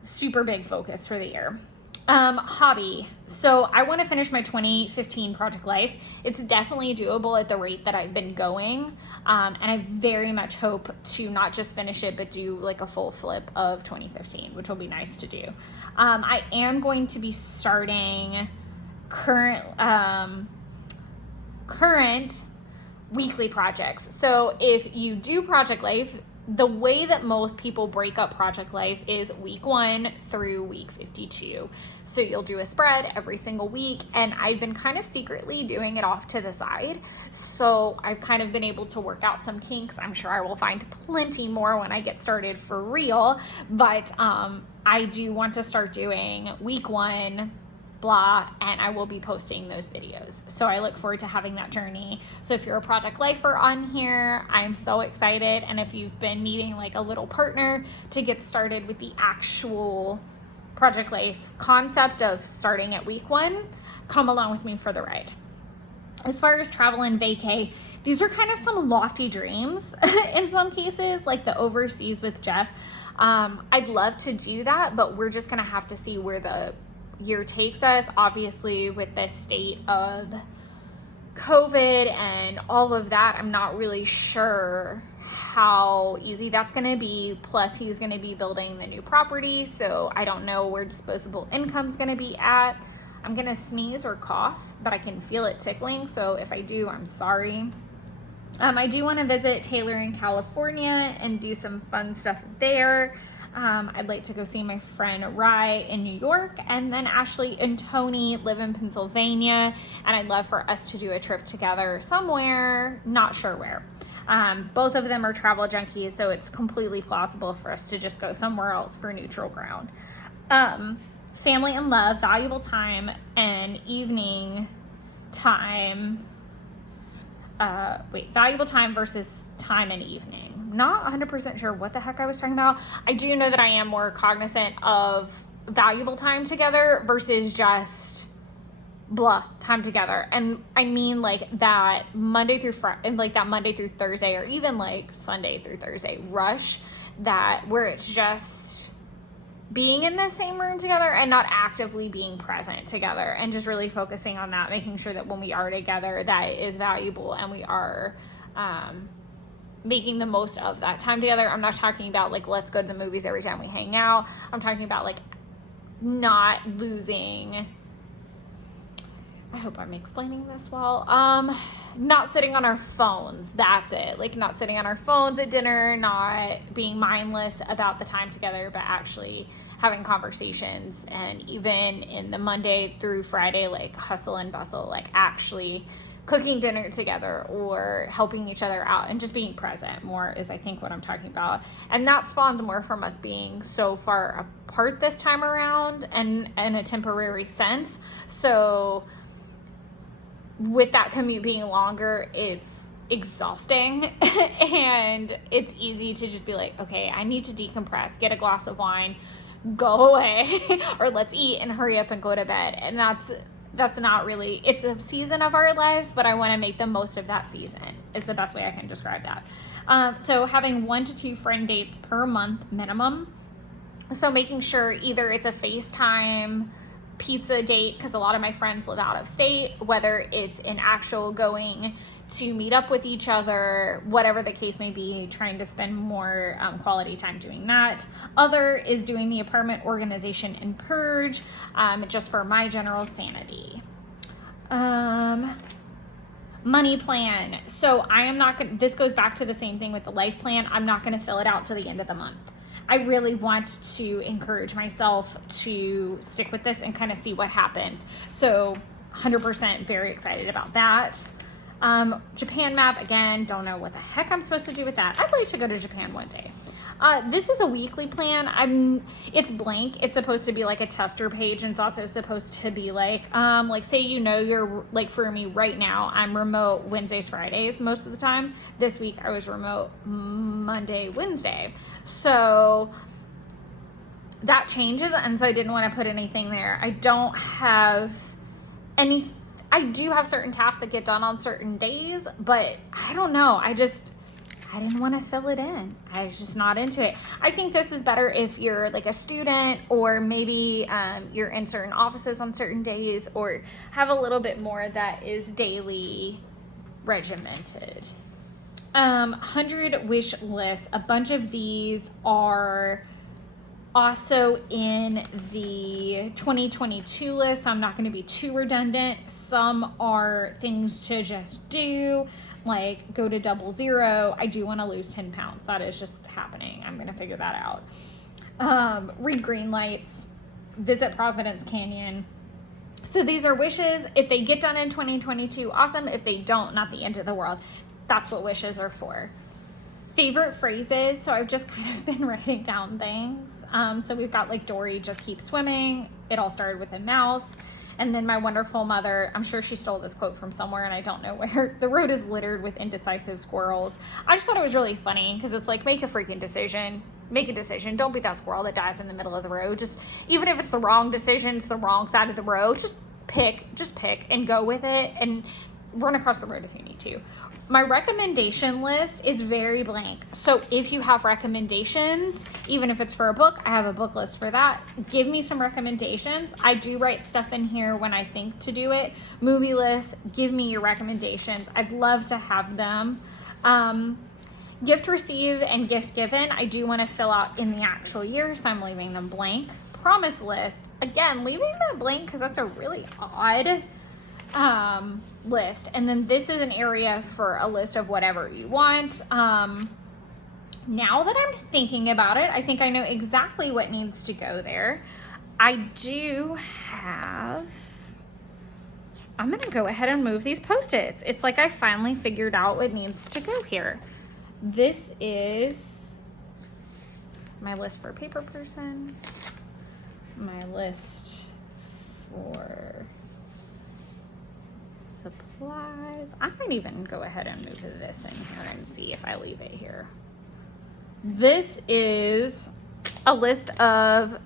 Super big focus for the year. Hobby. So I want to finish my 2015 project life. It's definitely doable at the rate that I've been going. And I very much hope to not just finish it, but do like a full flip of 2015, which will be nice to do. I am going to be starting current weekly projects. So if you do project life, the way that most people break up project life is week 1 through week 52. So you'll do a spread every single week, and I've been kind of secretly doing it off to the side. So I've kind of been able to work out some kinks. I'm sure I will find plenty more when I get started for real, but I do want to start doing week 1 blah, and I will be posting those videos. So I look forward to having that journey. So if you're a project lifer on here, I'm so excited. And if you've been needing like a little partner to get started with the actual project life concept of starting at week 1, come along with me for the ride. As far as travel and vacay, these are kind of some lofty dreams in some cases, like the overseas with Jeff. I'd love to do that, but we're just gonna have to see where the year takes us. Obviously with this state of COVID and all of that, I'm not really sure how easy that's going to be. Plus he's going to be building the new property, so I don't know where disposable income's going to be at. I'm going to sneeze or cough, but I can feel it tickling, so if I do, I'm sorry. I do want to visit Taylor in California and do some fun stuff there. I'd like to go see my friend Ryder in New York, and then Ashley and Tony live in Pennsylvania, and I'd love for us to do a trip together somewhere, not sure where. Both of them are travel junkies, so it's completely plausible for us to just go somewhere else for neutral ground. Family and love, valuable time, and evening time. Valuable time versus time and evening. Not 100% sure what the heck I was talking about. I do know that I am more cognizant of valuable time together versus just blah time together. And I mean like that Monday through Friday, like that Monday through Thursday, or even like Sunday through Thursday rush, that where it's just being in the same room together and not actively being present together, and just really focusing on that, making sure that when we are together that is valuable and we are making the most of that time together. I'm not talking about like let's go to the movies every time we hang out. I'm talking about like not losing, I hope I'm explaining this well, not sitting on our phones. That's it. Like not sitting on our phones at dinner, not being mindless about the time together, but actually having conversations. And even in the Monday through Friday, like hustle and bustle, like actually cooking dinner together or helping each other out and just being present more is I think what I'm talking about. And that spawns more from us being so far apart this time around and in a temporary sense. So with that commute being longer, it's exhausting and it's easy to just be like, okay, I need to decompress, get a glass of wine, go away, or let's eat and hurry up and go to bed. And that's not really, it's a season of our lives, but I want to make the most of that season is the best way I can describe that. So having 1 to 2 friend dates per month minimum. So making sure either it's a FaceTime pizza date, because a lot of my friends live out of state, whether it's an actual going to meet up with each other, whatever the case may be, trying to spend more quality time doing that. Other is doing the apartment organization and purge, just for my general sanity. Money plan. So I am not going to, this goes back to the same thing with the life plan. I'm not going to fill it out to the end of the month. I really want to encourage myself to stick with this and kind of see what happens. So 100% very excited about that. Japan map, again, don't know what the heck I'm supposed to do with that. I'd like to go to Japan one day. This is a weekly plan. It's blank. It's supposed to be like a tester page, and it's also supposed to be like say, you're like, for me right now, I'm remote Wednesdays, Fridays most of the time. This week I was remote Monday, Wednesday. So that changes, and so I didn't want to put anything there. I don't have any. I do have certain tasks that get done on certain days, but I don't know. I didn't want to fill it in. I was just not into it. I think this is better if you're like a student, or maybe you're in certain offices on certain days, or have a little bit more that is daily regimented. 100 wish lists. A bunch of these are also in the 2022 list, so I'm not going to be too redundant. Some are things to just do, like go to 00. I do want to lose 10 pounds. That is just happening. I'm going to figure that out. Read green lights, visit Providence Canyon. So these are wishes. If they get done in 2022, awesome. If they don't, not the end of the world. That's what wishes are for. Favorite phrases. So I've just kind of been writing down things. So we've got like Dory just keeps swimming. It all started with a mouse. And then my wonderful mother, I'm sure she stole this quote from somewhere and I don't know where. The road is littered with indecisive squirrels. I just thought it was really funny because it's like, make a freaking decision. Make a decision. Don't be that squirrel that dies in the middle of the road. Just, even if it's the wrong decision, it's the wrong side of the road, just pick and go with it and run across the road if you need to. My recommendation list is very blank. So if you have recommendations, even if it's for a book, I have a book list for that. Give me some recommendations. I do write stuff in here when I think to do it. Movie list, give me your recommendations. I'd love to have them. Gift received and gift given, I do want to fill out in the actual year, so I'm leaving them blank. Promise list, again, leaving that blank because that's a really odd list. And then this is an area for a list of whatever you want. Now that I'm thinking about it, I think I know exactly what needs to go there. I do have, I'm going to go ahead and move these Post-its. It's like I finally figured out what needs to go here. This is my list for paper person, my list for supplies. I might even go ahead and move this in here and see if I leave it here. This is a list of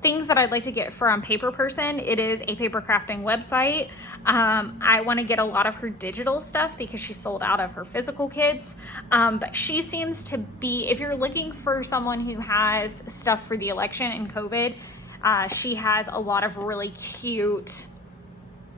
things that I'd like to get from Paper Person. It is a paper crafting website. I want to get a lot of her digital stuff because she sold out of her physical kits. But she seems to be, if you're looking for someone who has stuff for the election and COVID, she has a lot of really cute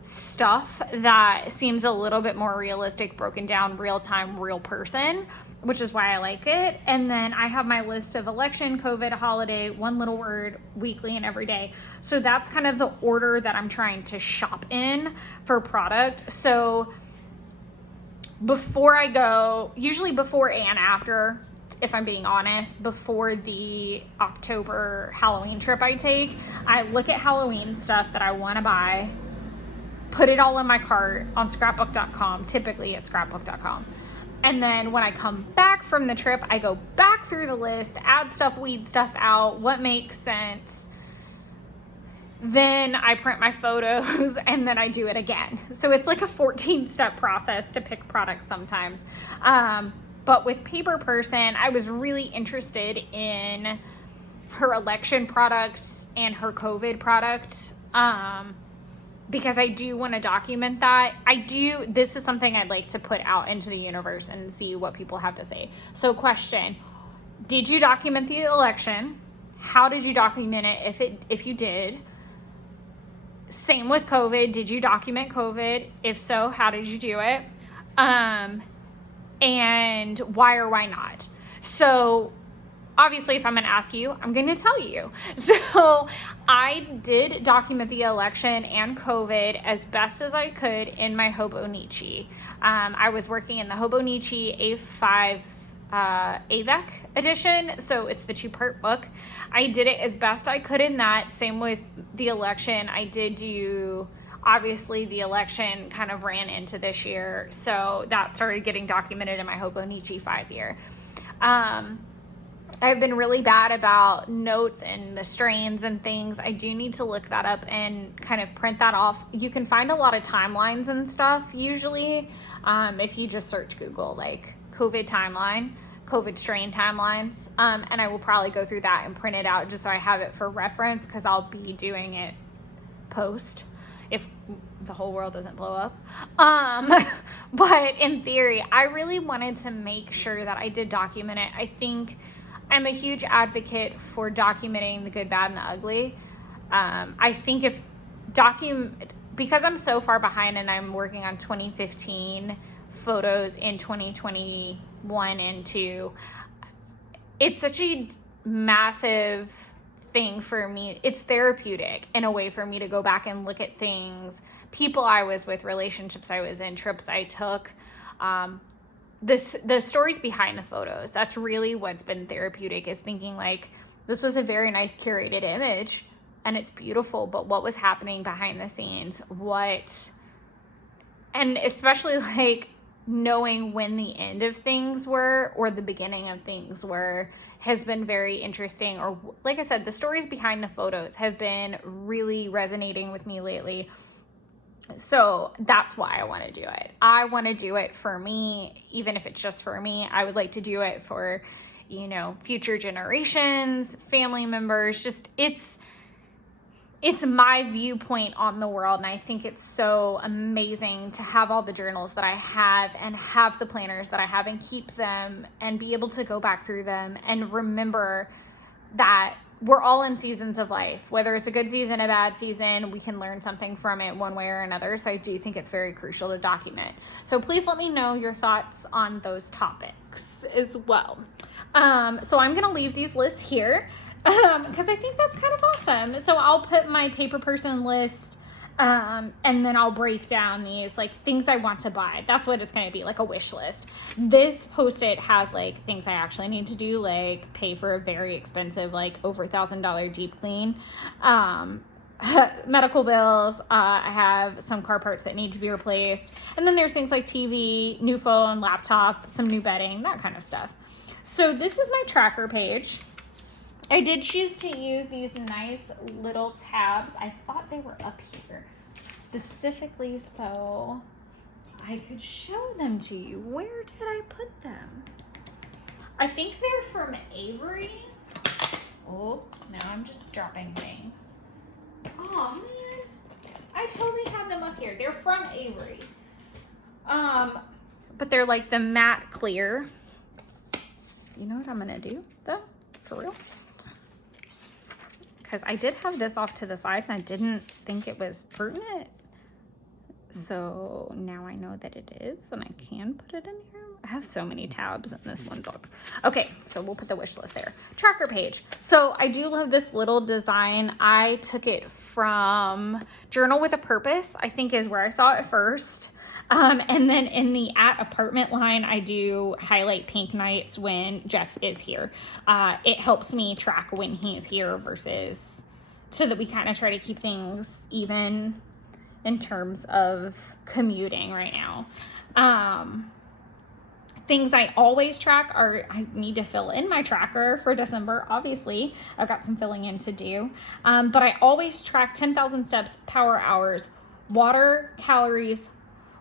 stuff that seems a little bit more realistic, broken down, real time, real person, which is why I like it. And then I have my list of election, COVID, holiday, one little word, weekly, and every day. So that's kind of the order that I'm trying to shop in for product. So before I go, usually before and after, if I'm being honest, before the October Halloween trip I take, I look at Halloween stuff that I want to buy, put it all in my cart on scrapbook.com, typically at scrapbook.com. And then when I come back from the trip, I go back through the list, add stuff, weed stuff out, what makes sense. Then I print my photos and then I do it again. So it's like a 14-step process to pick products sometimes. But with Paper Person, I was really interested in her election products and her COVID product. Because I do want to document that. This is something I'd like to put out into the universe and see what people have to say. So question, did you document the election? How did you document it if you did? same with COVID. Did you document COVID? If so, how did you do it? And why or why not? So obviously, if I'm going to ask you, I'm going to tell you. So I did document the election and COVID as best as I could in my Hobonichi. I was working in the Hobonichi A5 AVEC edition, so it's the 2-part book. I did it as best I could in that. Same with the election. I did do, obviously the election kind of ran into this year, so that started getting documented in my Hobonichi 5-year. I've been really bad about notes and the strains and things. I do need to look that up and kind of print that off. You can find a lot of timelines and stuff usually if you just search Google, like COVID timeline, COVID strain timelines. And I will probably go through that and print it out just so I have it for reference, because I'll be doing it post if the whole world doesn't blow up. But in theory, I really wanted to make sure that I did document it. I think I'm a huge advocate for documenting the good, bad, and the ugly. I think because I'm so far behind and I'm working on 2015 photos in 2021 and 2, it's such a massive thing for me. It's therapeutic in a way for me to go back and look at things, people I was with, relationships I was in, trips I took, the stories behind the photos. That's really what's been therapeutic, is thinking like, this was a very nice curated image and it's beautiful, but what was happening behind the scenes? And especially like knowing when the end of things were or the beginning of things were has been very interesting. Or like I said, the stories behind the photos have been really resonating with me lately. So that's why I want to do it. I want to do it for me, even if it's just for me. I would like to do it for, future generations, family members. Just it's my viewpoint on the world. And I think it's so amazing to have all the journals that I have and have the planners that I have and keep them and be able to go back through them and remember that we're all in seasons of life. Whether it's a good season, a bad season, we can learn something from it one way or another. So I do think it's very crucial to document. So please let me know your thoughts on those topics as well. So I'm going to leave these lists here because I think that's kind of awesome. So I'll put my paper person list and then I'll break down these like things I want to buy. That's what it's going to be, like a wish list. This Post-it has like things I actually need to do, like pay for a very expensive, like over $1,000 deep clean, medical bills. I have some car parts that need to be replaced. And then there's things like TV, new phone, laptop, some new bedding, that kind of stuff. So this is my tracker page. I did choose to use these nice little tabs. I thought they were up here specifically so I could show them to you. Where did I put them? I think they're from Avery. Oh, now I'm just dropping things. Oh man, I totally have them up here. They're from Avery. But they're like the matte clear. You know what I'm gonna do though? For real? Because I did have this off to the side and I didn't think it was pertinent. So now I know that it is and I can put it in here. I have so many tabs in this one book. Okay, so we'll put the wish list there. Tracker page. So I do love this little design. I took it from Journal with a Purpose, I think is where I saw it first. And then in the at apartment line, I do highlight pink nights when Jeff is here. It helps me track when he's here versus, so that we kind of try to keep things even in terms of commuting right now. Things I always track are, I need to fill in my tracker for December. Obviously, I've got some filling in to do. But I always track 10,000 steps, power hours, water, calories,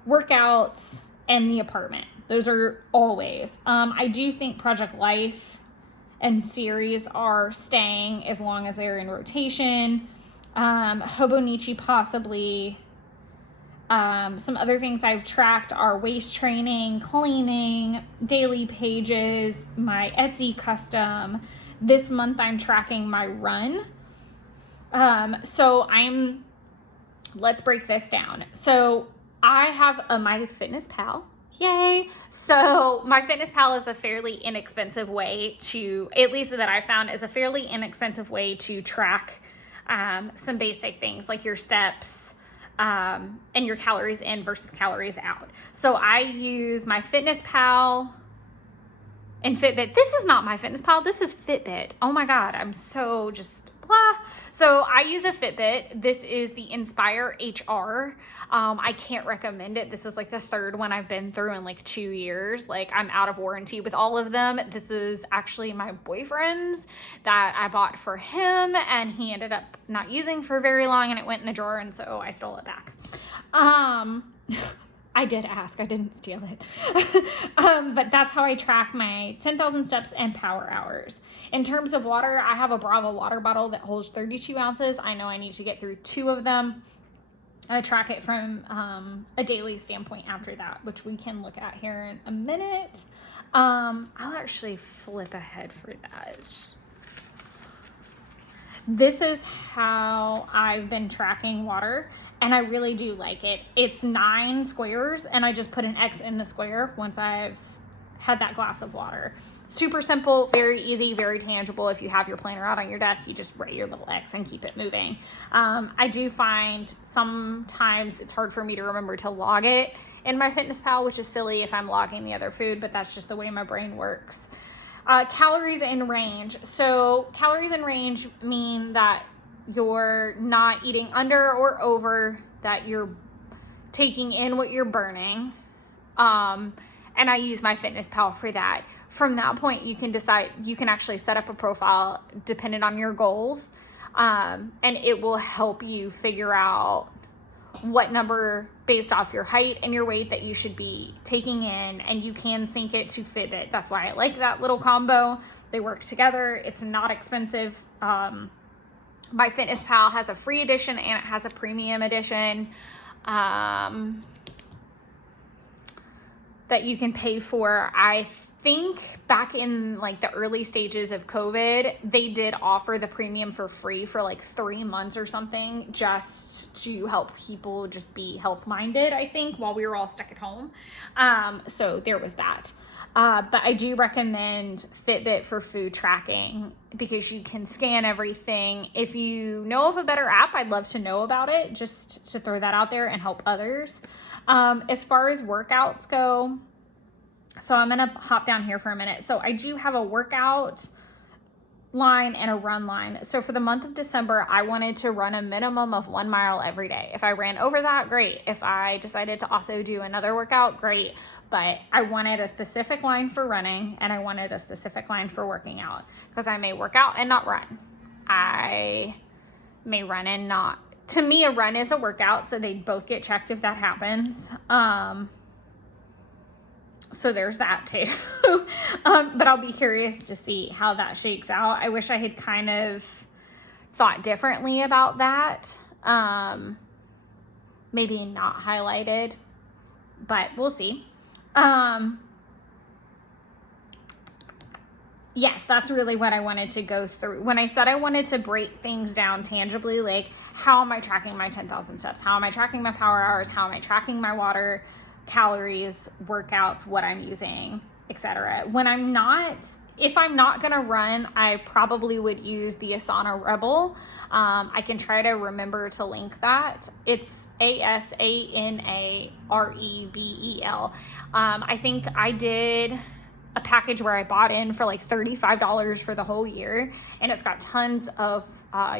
workouts, and the apartment. Those are always. I do think Project Life and series are staying as long as they're in rotation. Hobonichi possibly. Some other things I've tracked are waist training, cleaning, daily pages, my Etsy custom. This month I'm tracking my run. So I'm let's break this down. So I have a MyFitnessPal. Yay. So MyFitnessPal is a fairly inexpensive way to, at least that I found, is a fairly inexpensive way to track some basic things like your steps and your calories in versus calories out. So I use MyFitnessPal and Fitbit. This is not MyFitnessPal. This is Fitbit. Oh my God. I'm so just blah. So I use a Fitbit. This is the Inspire HR. I can't recommend it. This is like the third one I've been through in like 2 years. Like I'm out of warranty with all of them. This is actually my boyfriend's that I bought for him and he ended up not using for very long and it went in the drawer and so I stole it back. I did ask, I didn't steal it. But that's how I track my 10,000 steps and power hours. In terms of water, I have a Bravo water bottle that holds 32 ounces. I know I need to get through 2 of them. I track it from a daily standpoint after that, which we can look at here in a minute. I'll actually flip ahead for that. This is how I've been tracking water, and I really do like it. It's 9 squares, and I just put an X in the square once I've had that glass of water. Super simple, very easy, very tangible. If you have your planner out on your desk, you just write your little X and keep it moving. I do find sometimes it's hard for me to remember to log it in MyFitnessPal, which is silly if I'm logging the other food, but that's just the way my brain works. Calories in range. So calories in range mean that you're not eating under or over, that you're taking in what you're burning. And I use MyFitnessPal for that. From that point, you can decide, you can actually set up a profile dependent on your goals. And it will help you figure out what number based off your height and your weight that you should be taking in, and you can sync it to Fitbit. That's why I like that little combo. They work together. It's not expensive. MyFitnessPal has a free edition and it has a premium edition that you can pay for. I think back in like the early stages of COVID, they did offer the premium for free for like 3 months or something, just to help people just be health minded, I think, while we were all stuck at home. So there was that. But I do recommend Fitbit for food tracking because you can scan everything. If you know of a better app, I'd love to know about it, just to throw that out there and help others. As far as workouts go, so I'm going to hop down here for a minute. So I do have a workout line and a run line. So for the month of December, I wanted to run a minimum of 1 mile every day. If I ran over that, great. If I decided to also do another workout, great. But I wanted a specific line for running and I wanted a specific line for working out, because I may work out and not run. I may run and not. To me, a run is a workout, so they both get checked if that happens. So there's that too. But I'll be curious to see how that shakes out. I wish I had kind of thought differently about that. Maybe not highlighted, but we'll see. Yes, that's really what I wanted to go through. When I said I wanted to break things down tangibly, like how am I tracking my 10,000 steps? How am I tracking my power hours? How am I tracking my water, calories, workouts, what I'm using, etc. When I'm not, if I'm not going to run, I probably would use the Asana Rebel. I can try to remember to link that. It's ASANA REBEL. I think I did a package where I bought in for like $35 for the whole year, and it's got tons of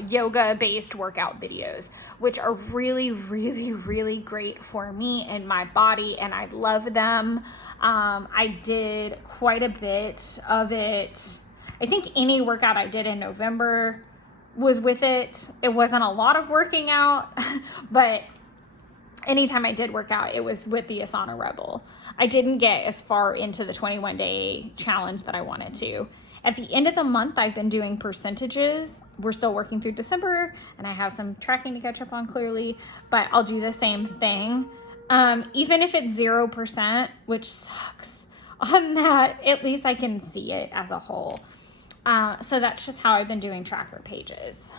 yoga based workout videos, which are really, really, really great for me and my body, and I love them. I did quite a bit of it. I think any workout I did in November was with it. It wasn't a lot of working out, but anytime I did work out, it was with the Asana Rebel. I didn't get as far into the 21-day challenge that I wanted to. At the end of the month, I've been doing percentages. We're still working through December, and I have some tracking to catch up on clearly, but I'll do the same thing. Even if it's 0%, which sucks on that, at least I can see it as a whole. So that's just how I've been doing tracker pages.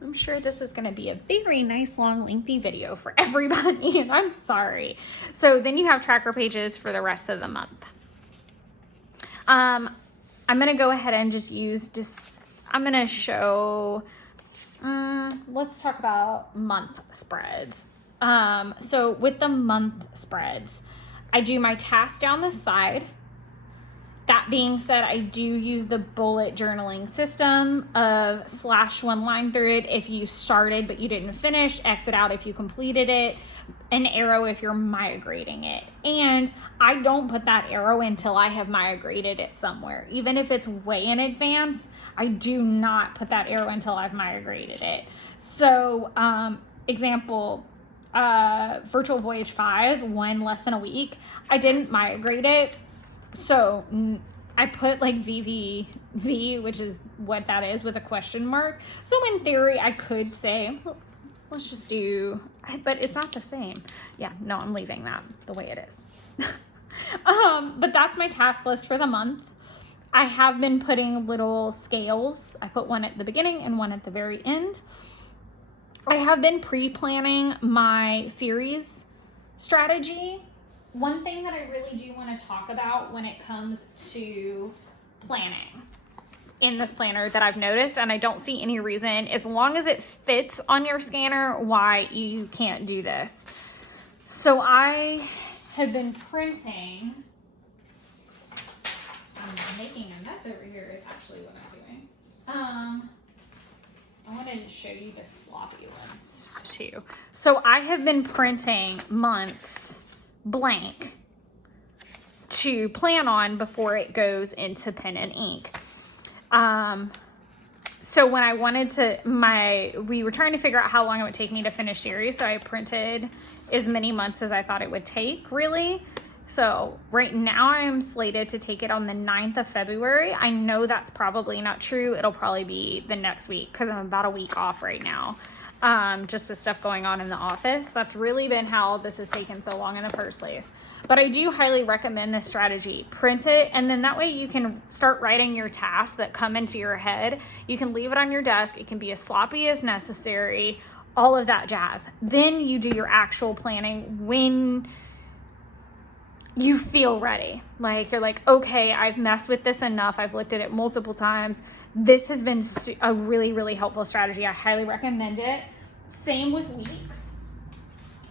I'm sure this is going to be a very nice, long, lengthy video for everybody, and I'm sorry. So then you have tracker pages for the rest of the month. I'm going to go ahead and just use I'm going to show, let's talk about month spreads. So with the month spreads, I do my tasks down the side. That being said, I do use the bullet journaling system of /1 line through it if you started but you didn't finish, exit out if you completed it, an arrow if you're migrating it. And I don't put that arrow until I have migrated it somewhere. Even if it's way in advance, I do not put that arrow until I've migrated it. So, example, Virtual Voyage 5, one lesson a week. I didn't migrate it. So I put like VVV, which is what that is, with a question mark. So in theory, I could say, well, let's just do, but it's not the same. Yeah, no, I'm leaving that the way it is. But that's my task list for the month. I have been putting little scales. I put one at the beginning and one at the very end. I have been pre-planning my series strategy. One thing that I really do want to talk about when it comes to planning in this planner that I've noticed, and I don't see any reason, as long as it fits on your scanner, why you can't do this. So I have been printing, I'm making a mess over here is actually what I'm doing. I wanted to show you the sloppy ones too. So I have been printing months blank to plan on before it goes into pen and ink. So when I wanted to, we were trying to figure out how long it would take me to finish series. So I printed as many months as I thought it would take, really. So right now I'm slated to take it on the 9th of February. I know that's probably not true. It'll probably be the next week because I'm about a week off right now. Just with stuff going on in the office. That's really been how this has taken so long in the first place. But I do highly recommend this strategy. Print it, and then that way you can start writing your tasks that come into your head. You can leave it on your desk. It can be as sloppy as necessary, all of that jazz. Then you do your actual planning when you feel ready. Like, you're like, okay, I've messed with this enough. I've looked at it multiple times. This has been a really, really helpful strategy. I highly recommend it. Same with weeks.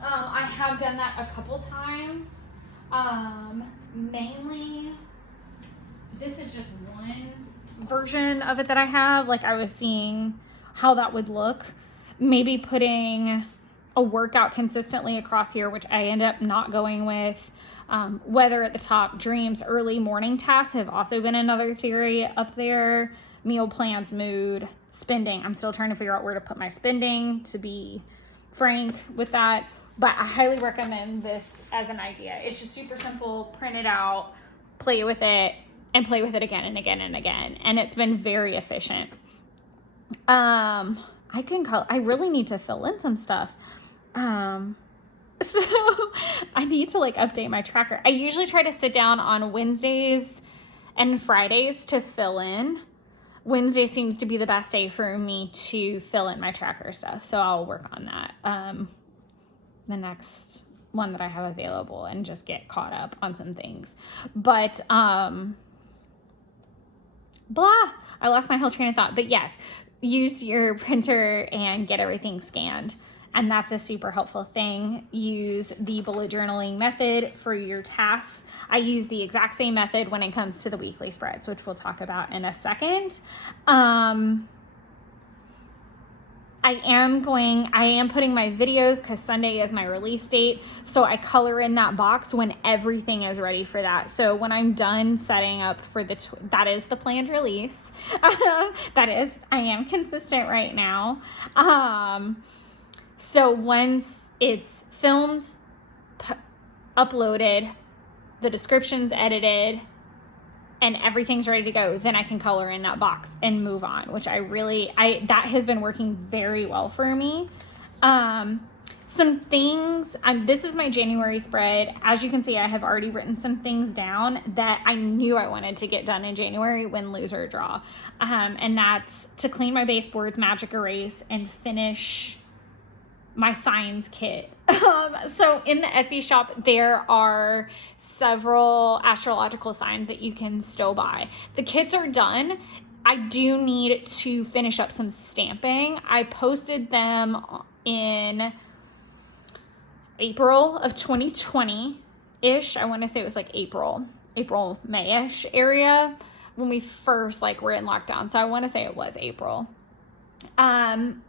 I have done that a couple times. Mainly, this is just one version of it that I have. Like, I was seeing how that would look. Maybe putting a workout consistently across here, which I end up not going with. Weather at the top, dreams, early morning tasks have also been another theory up there. Meal plans, mood, spending. I'm still trying to figure out where to put my spending, to be frank with that. But I highly recommend this as an idea. It's just super simple. Print it out, play with it, and play with it again and again and again. And it's been very efficient. I really need to fill in some stuff. So I need to update my tracker. I usually try to sit down on Wednesdays and Fridays to fill in. Wednesday seems to be the best day for me to fill in my tracker stuff. So I'll work on that. The next one that I have available and just get caught up on some things. But, I lost my whole train of thought. But yes, use your printer and get everything scanned. And that's a super helpful thing. Use the bullet journaling method for your tasks. I use the exact same method when it comes to the weekly spreads, which we'll talk about in a second. I am putting my videos because Sunday is my release date. So I color in that box when everything is ready for that. So when I'm done setting up for that is the planned release. I am consistent right now. So once it's filmed, uploaded, the description's edited, and everything's ready to go, then I can color in that box and move on, which that has been working very well for me. some things, this is my January spread. As you can see, I have already written some things down that I knew I wanted to get done in January, win, lose, or draw. And that's to clean my baseboards, magic erase, and finish my signs kit. So in the Etsy shop, there are several astrological signs that you can still buy. The kits are done. I do need to finish up some stamping. I posted them in April of 2020-ish. I want to say it was like April, May-ish area when we first were in lockdown. So I want to say it was April. And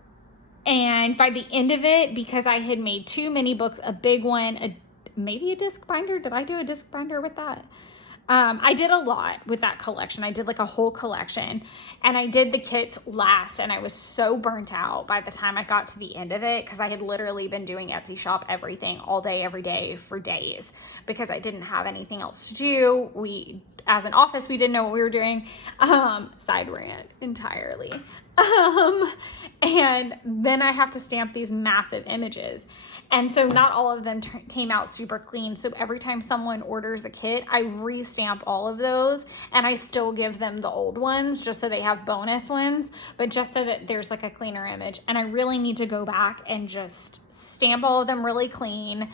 by the end of it, because I had made 2 mini books, a big one, maybe a disc binder. Did I do a disc binder with that? I did a lot with that collection. I did a whole collection, and I did the kits last, and I was so burnt out by the time I got to the end of it, because I had literally been doing Etsy shop everything all day, every day for days, because I didn't have anything else to do. We, as an office, we didn't know what we were doing. Side rant entirely. And then I have to stamp these massive images. And so not all of them came out super clean. So every time someone orders a kit, I re-stamp all of those, and I still give them the old ones just so they have bonus ones, but just so that there's a cleaner image. And I really need to go back and just stamp all of them really clean,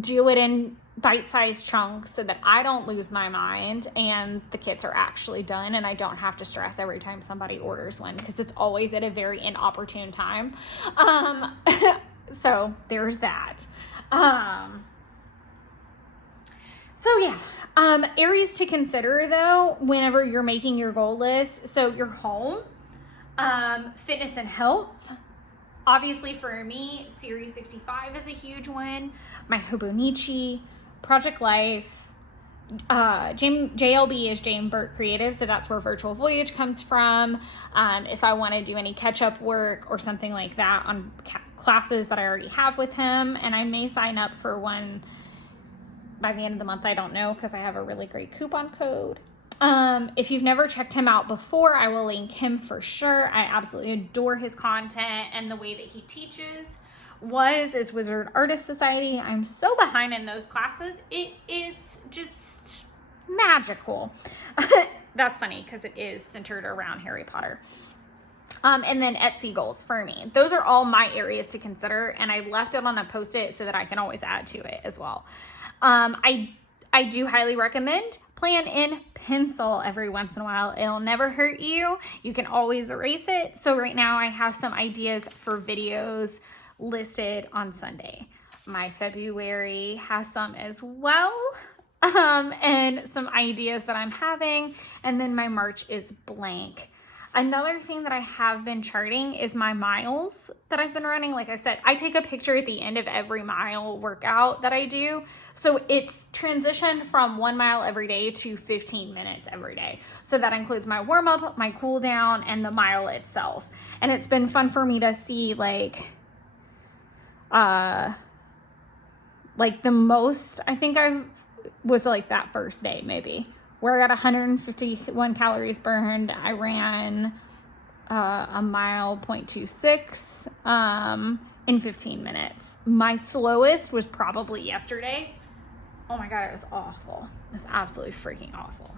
do it in bite-sized chunks so that I don't lose my mind and the kits are actually done, and I don't have to stress every time somebody orders one, because it's always at a very inopportune time. So there's that. So yeah, areas to consider though whenever you're making your goal list. So your home, fitness and health. Obviously for me, Series 65 is a huge one. My Hobonichi, Project Life, JLB is Jane Burt Creative, so that's where Virtual Voyage comes from. If I want to do any catch-up work or something like that on classes that I already have with him, and I may sign up for one by the end of the month, I don't know, because I have a really great coupon code. If you've never checked him out before, I will link him for sure. I absolutely adore his content and the way that he teaches. Is Wizard Artist Society. I'm so behind in those classes. It is just magical. That's funny because it is centered around Harry Potter. And then Etsy goals for me. Those are all my areas to consider, and I left it on a Post-it so that I can always add to it as well. I do highly recommend plan in pencil every once in a while. It'll never hurt you. You can always erase it. So right now I have some ideas for videos listed on Sunday. My February has some as well, and some ideas that I'm having, and then my March is blank. Another thing that I have been charting is my miles that I've been running. Like I said, I take a picture at the end of every mile workout that I do. So it's transitioned from 1 mile every day to 15 minutes every day. So that includes my warm up, my cool down, and the mile itself. And it's been fun for me to see the most I think was that first day maybe, where I got 151 calories burned. I ran a mile 0.26 in 15 minutes. My slowest was probably yesterday. Oh my God, it was awful. It was absolutely freaking awful.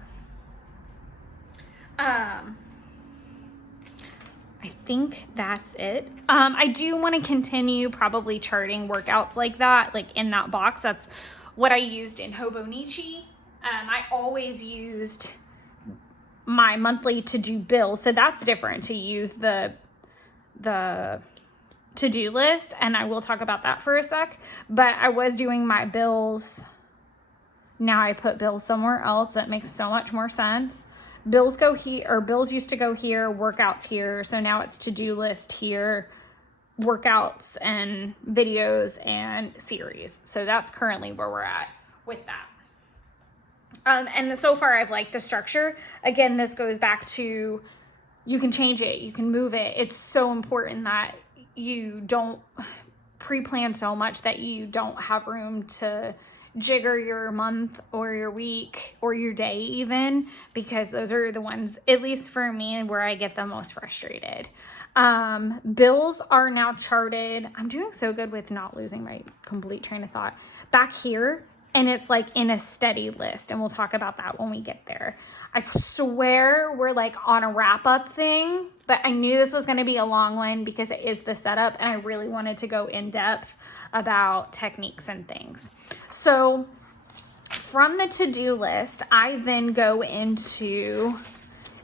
I think that's it. I do want to continue probably charting workouts like that, in that box. That's what I used in Hobonichi. I always used my monthly to-do bill, so that's different to use the to-do list, and I will talk about that for a sec. But I was doing my bills. Now I put bills somewhere else. That makes so much more sense. Bills go here, or bills used to go here, workouts here. So now it's to-do list here, workouts and videos and series. So that's currently where we're at with that. And so far I've liked the structure. Again, this goes back to, you can change it, you can move it. It's so important that you don't pre-plan so much that you don't have room to jigger your month or your week or your day even, because those are the ones, at least for me, where I get the most frustrated. Bills are now charted. I'm doing so good with not losing my complete train of thought. Back here, and it's like in a steady list, and we'll talk about that when we get there. I swear we're like on a wrap-up thing, but I knew this was going to be a long one because it is the setup, and I really wanted to go in depth about techniques and things. So from the to-do list, I then go into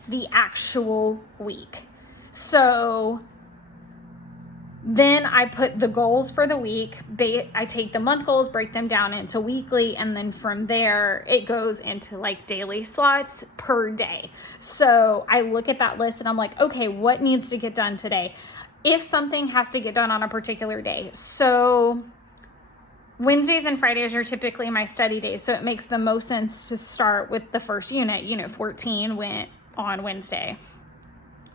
the actual week. So then I put the goals for the week. I take the month goals, break them down into weekly, and then from there it goes into like daily slots per day. So I look at that list and I'm like, okay, what needs to get done today? If something has to get done on a particular day. So Wednesdays and Fridays are typically my study days, so it makes the most sense to start with the first unit. 14 went on Wednesday.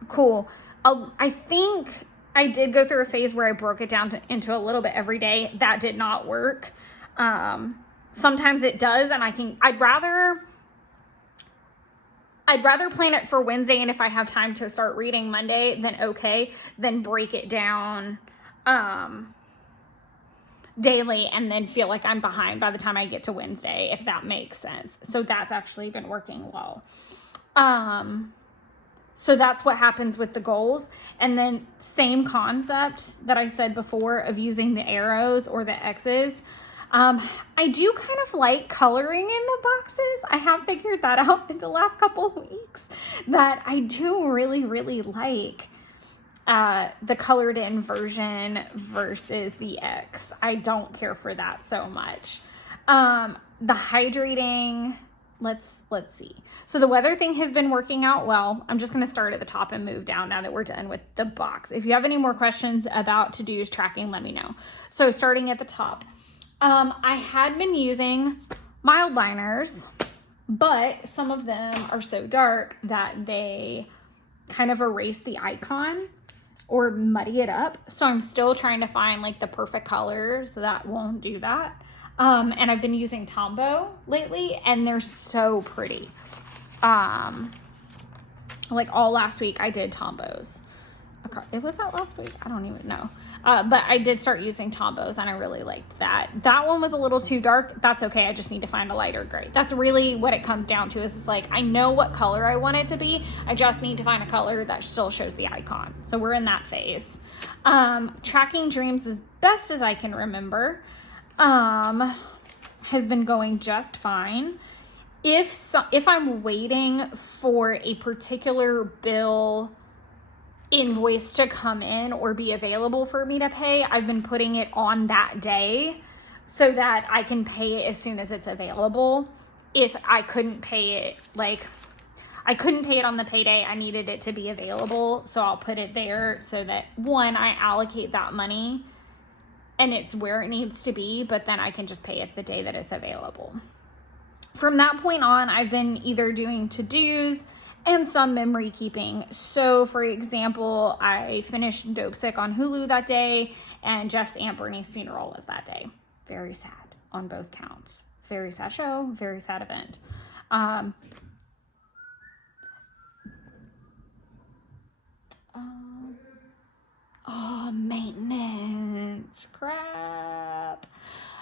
Cool. I think I did go through a phase where I broke it down into a little bit every day. That did not work. Sometimes it does, and I'd rather plan it for Wednesday, and if I have time to start reading Monday, then break it down daily and then feel like I'm behind by the time I get to Wednesday, if that makes sense. So that's actually been working well. So that's what happens with the goals. And then same concept that I said before of using the arrows or the X's. I do kind of like coloring in the boxes. I have figured that out in the last couple of weeks, that I do really, really like the colored in version versus the X. I don't care for that so much. The hydrating, let's see. So the weather thing has been working out well. I'm just going to start at the top and move down now that we're done with the box. If you have any more questions about to-dos tracking, let me know. So starting at the top, I had been using mild liners, but some of them are so dark that they kind of erase the icon or muddy it up. So I'm still trying to find like the perfect colors that won't do that. And I've been using Tombow lately, and they're so pretty. Like all last week I did Tombows. It was that last week? I don't even know. But I did start using Tombows, and I really liked that. That one was a little too dark. That's okay. I just need to find a lighter gray. That's really what it comes down to, is it's like, I know what color I want it to be. I just need to find a color that still shows the icon. So we're in that phase. Tracking dreams as best as I can remember. Has been going just fine. If I'm waiting for a particular bill invoice to come in or be available for me to pay, I've been putting it on that day so that I can pay it as soon as it's available. If I couldn't pay it, I couldn't pay it on the payday, I needed it to be available. So I'll put it there so that, one, I allocate that money and it's where it needs to be, but then I can just pay it the day that it's available. From that point on, I've been either doing to-dos and some memory keeping. So for example, I finished Dope Sick on Hulu that day, and Jeff's Aunt Bernie's funeral was that day. Very sad on both counts. Very sad show, very sad event. Maintenance. Crap.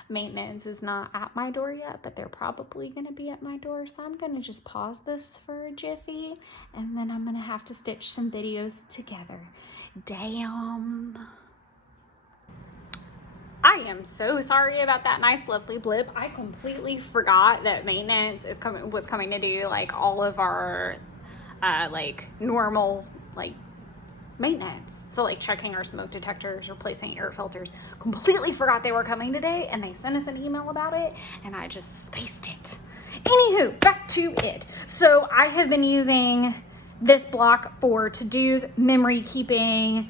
Maintenance is not at my door yet, but they're probably going to be at my door. So I'm going to just pause this for a jiffy, and then I'm going to have to stitch some videos together. Damn. I am so sorry about that nice, lovely blip. I completely forgot that maintenance was coming to do like all of our normal maintenance. So like checking our smoke detectors, replacing air filters. Completely forgot they were coming today, and they sent us an email about it, and I just spaced it. Anywho, back to it. So I have been using this block for to-dos, memory keeping,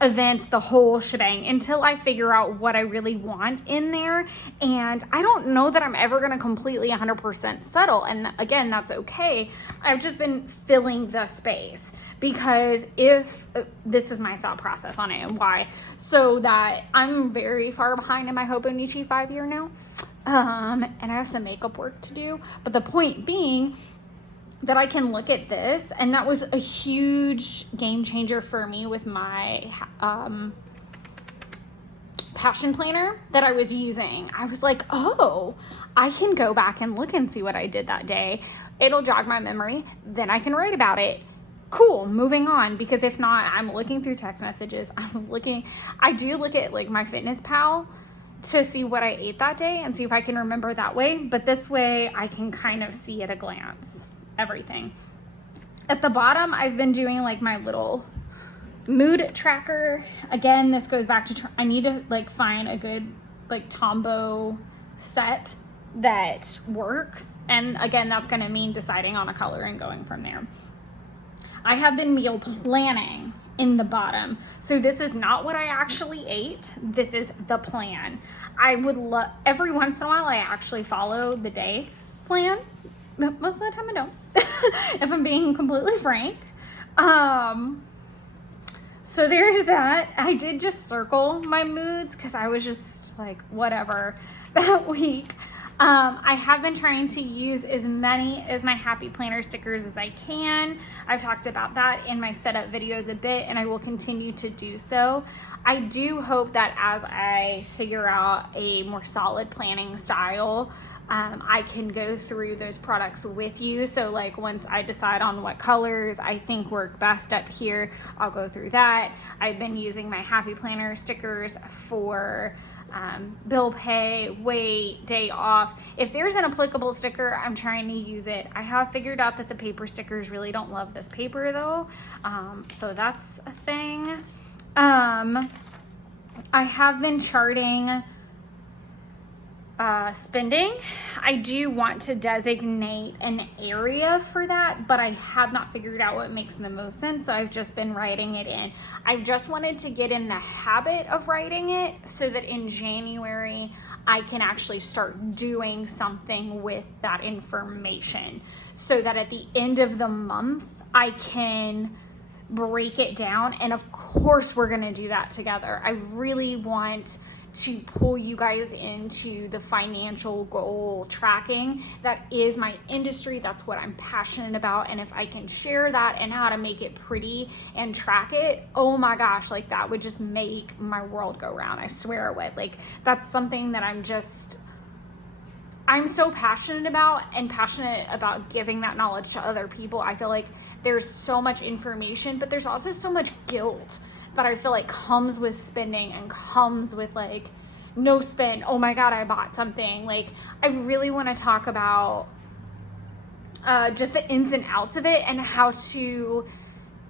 events, the whole shebang, until I figure out what I really want in there. And I don't know that I'm ever going to completely 100% settle. And again, that's okay. I've just been filling the space, because if this is my thought process on it and why, so that I'm very far behind in my Hobonichi 5-year now. And I have some makeup work to do. But the point being, that I can look at this, and that was a huge game changer for me with my passion planner that I was using. I was like, oh, I can go back and look and see what I did that day. It'll jog my memory, then I can write about it. Cool, moving on, because if not, I'm looking through text messages. I do look at like MyFitnessPal to see what I ate that day and see if I can remember that way, but this way I can kind of see at a glance everything. At the bottom, I've been doing like my little mood tracker. Again, this goes back to, I need to like find a good like Tombow set that works. And again, that's going to mean deciding on a color and going from there. I have been meal planning in the bottom. So this is not what I actually ate. This is the plan. I would love, every once in a while, I actually follow the day plan. Most of the time I don't, if I'm being completely frank. So there's that. I did just circle my moods because I was just like, whatever that week. I have been trying to use as many as my happy planner stickers as I can. I've talked about that in my setup videos a bit, and I will continue to do so. I do hope that as I figure out a more solid planning style, I can go through those products with you. So like once I decide on what colors I think work best up here, I'll go through that. I've been using my happy planner stickers for bill pay, wait, day off. If there's an applicable sticker, I'm trying to use it. I have figured out that the paper stickers really don't love this paper though. So that's a thing. I have been charting spending. I do want to designate an area for that, but I have not figured out what makes the most sense, so I've just been writing it in. I just wanted to get in the habit of writing it so that in January I can actually start doing something with that information, so that at the end of the month I can break it down. And of course we're going to do that together. I really want to pull you guys into the financial goal tracking. That is my industry. That's what I'm passionate about. And if I can share that and how to make it pretty and track it, oh my gosh, like that would just make my world go round. I swear it would. Like that's something that I'm so passionate about, and passionate about giving that knowledge to other people. I feel like there's so much information, but there's also so much guilt that I feel like comes with spending and comes with like no spend. Oh my God, I bought something. Like I really want to talk about just the ins and outs of it and how to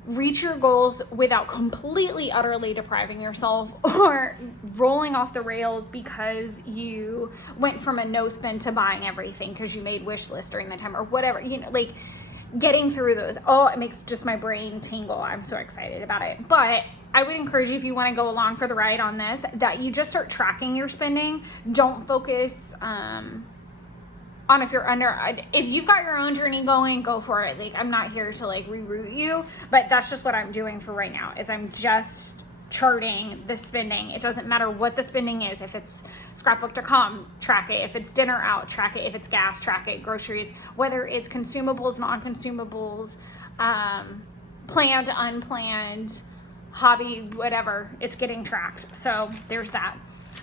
reach your goals without completely, utterly depriving yourself or rolling off the rails because you went from a no spend to buying everything because you made wish list during the time or whatever, you know, like getting through those. Oh, it makes just my brain tingle. I'm so excited about it. But I would encourage you, if you want to go along for the ride on this, that you just start tracking your spending. Don't focus on if you're if you've got your own journey going, go for it. Like I'm not here to like reroute you, but that's just what I'm doing for right now, is I'm just charting the spending. It doesn't matter what the spending is. If it's scrapbook.com, track it. If it's dinner out, track it. If it's gas, track it. Groceries, whether it's consumables, non-consumables, planned, unplanned, hobby, whatever, it's getting tracked. So there's that.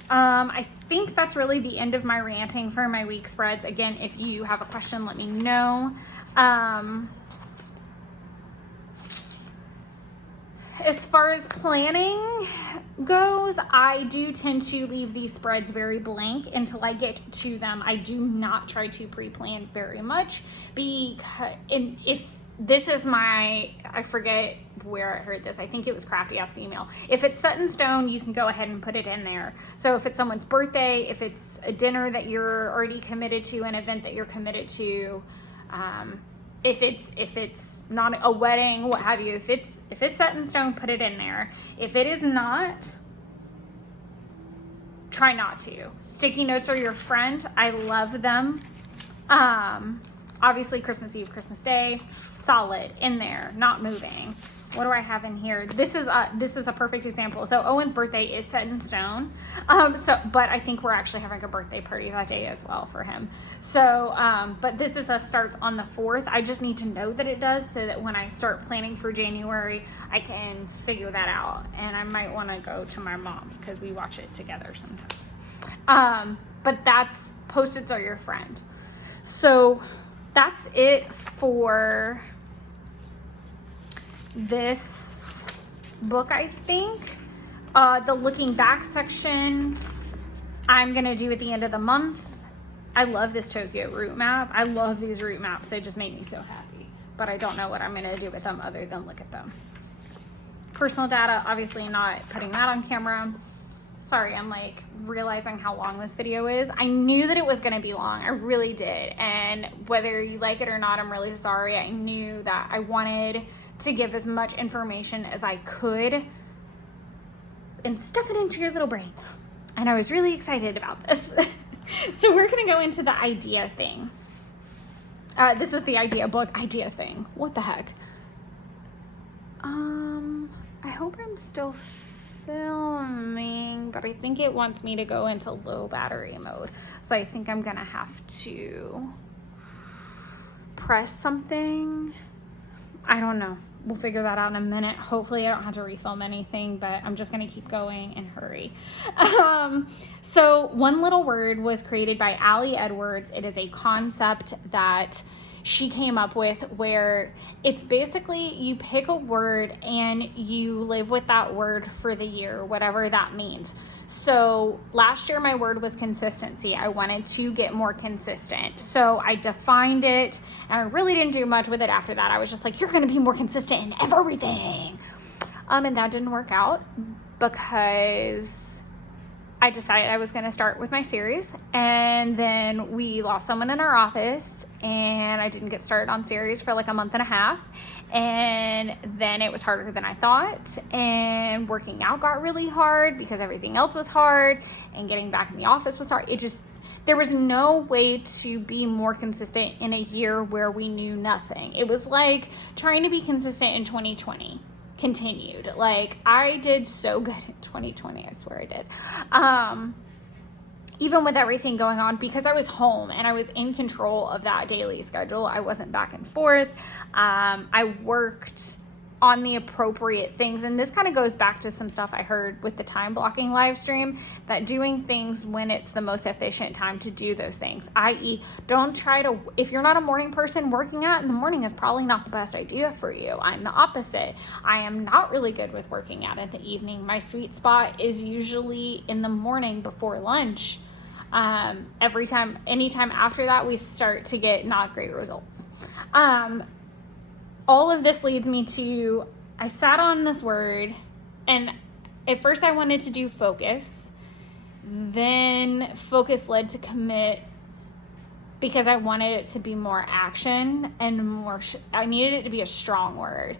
I think that's really the end of my ranting for my week spreads. Again, if you have a question, let me know. As far as planning goes, I do tend to leave these spreads very blank until I get to them. I do not try to pre-plan very much, because if this is my, I forget where I heard this. I think it was Crafty Ass Female. If it's set in stone, you can go ahead and put it in there. So if it's someone's birthday, if it's a dinner that you're already committed to, an event that you're committed to, if it's not a wedding, what have you, if it's set in stone, put it in there. If it is not, try not to. Sticky notes are your friend. I love them. Obviously Christmas Eve, Christmas Day, solid in there, not moving. what do I have in here? This is a perfect example. So Owen's birthday is set in stone. But I think we're actually having a birthday party that day as well for him. So, but this starts on the 4th. I just need to know that it does so that when I start planning for January, I can figure that out. And I might want to go to my mom's because we watch it together sometimes. But Post-its are your friend. So that's it for this book, I think. The looking back section I'm gonna do at the end of the month. I love this Tokyo route map. I love these route maps. They just make me so happy, but I don't know what I'm gonna do with them other than look at them. Personal data, obviously not putting that on camera. Sorry, I'm like realizing how long this video is. I knew that it was gonna be long, I really did. And whether you like it or not, I'm really sorry. I knew that I wanted to give as much information as I could and stuff it into your little brain. And I was really excited about this. So we're gonna go into the idea thing. This is the idea book, idea thing. What the heck? I hope I'm still filming, but I think it wants me to go into low battery mode. So I think I'm gonna have to press something. I don't know. We'll figure that out in a minute. Hopefully I don't have to refilm anything, but I'm just gonna keep going and hurry. So One Little Word was created by Allie Edwards. It is a concept that she came up with where it's basically you pick a word and you live with that word for the year, whatever that means. So last year my word was consistency. I wanted to get more consistent. So I defined it and I really didn't do much with it after that. I was just like, you're going to be more consistent in everything. And that didn't work out because I decided I was going to start with my series, and then we lost someone in our office and I didn't get started on series for like a month and a half, and then it was harder than I thought, and working out got really hard because everything else was hard, and getting back in the office was hard. There was no way to be more consistent in a year where we knew nothing. It was like trying to be consistent in 2020 continued. Like, I did so good in 2020, I swear I did. Even with everything going on, because I was home and I was in control of that daily schedule. I wasn't back and forth. I worked on the appropriate things, and this kind of goes back to some stuff I heard with the time blocking live stream, that doing things when it's the most efficient time to do those things, i.e. don't try to, if you're not a morning person, working out in the morning is probably not the best idea for you. I'm the opposite. I am not really good with working out in the evening. My sweet spot is usually in the morning before lunch. Anytime after that, we start to get not great results. All of this leads me to, I sat on this word, and at first I wanted to do focus. Then focus led to commit because I wanted it to be more action and more, I needed it to be a strong word.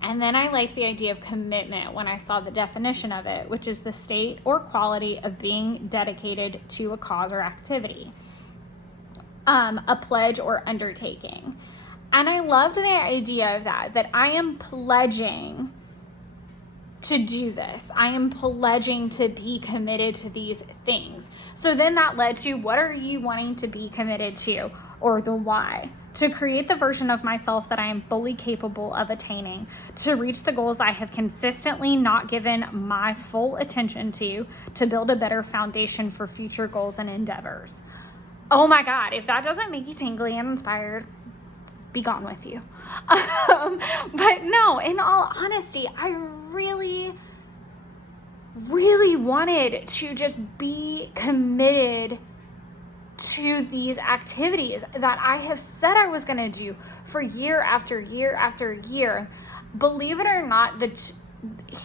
And then I liked the idea of commitment when I saw the definition of it, which is the state or quality of being dedicated to a cause or activity, a pledge or undertaking. And I loved the idea of that I am pledging to do this. I am pledging to be committed to these things. So then that led to, what are you wanting to be committed to, or the why? To create the version of myself that I am fully capable of attaining, to reach the goals I have consistently not given my full attention to build a better foundation for future goals and endeavors. Oh my God, if that doesn't make you tingly and inspired, be gone with you. But no, in all honesty, I really, really wanted to just be committed to these activities that I have said I was going to do for year after year after year. Believe it or not, these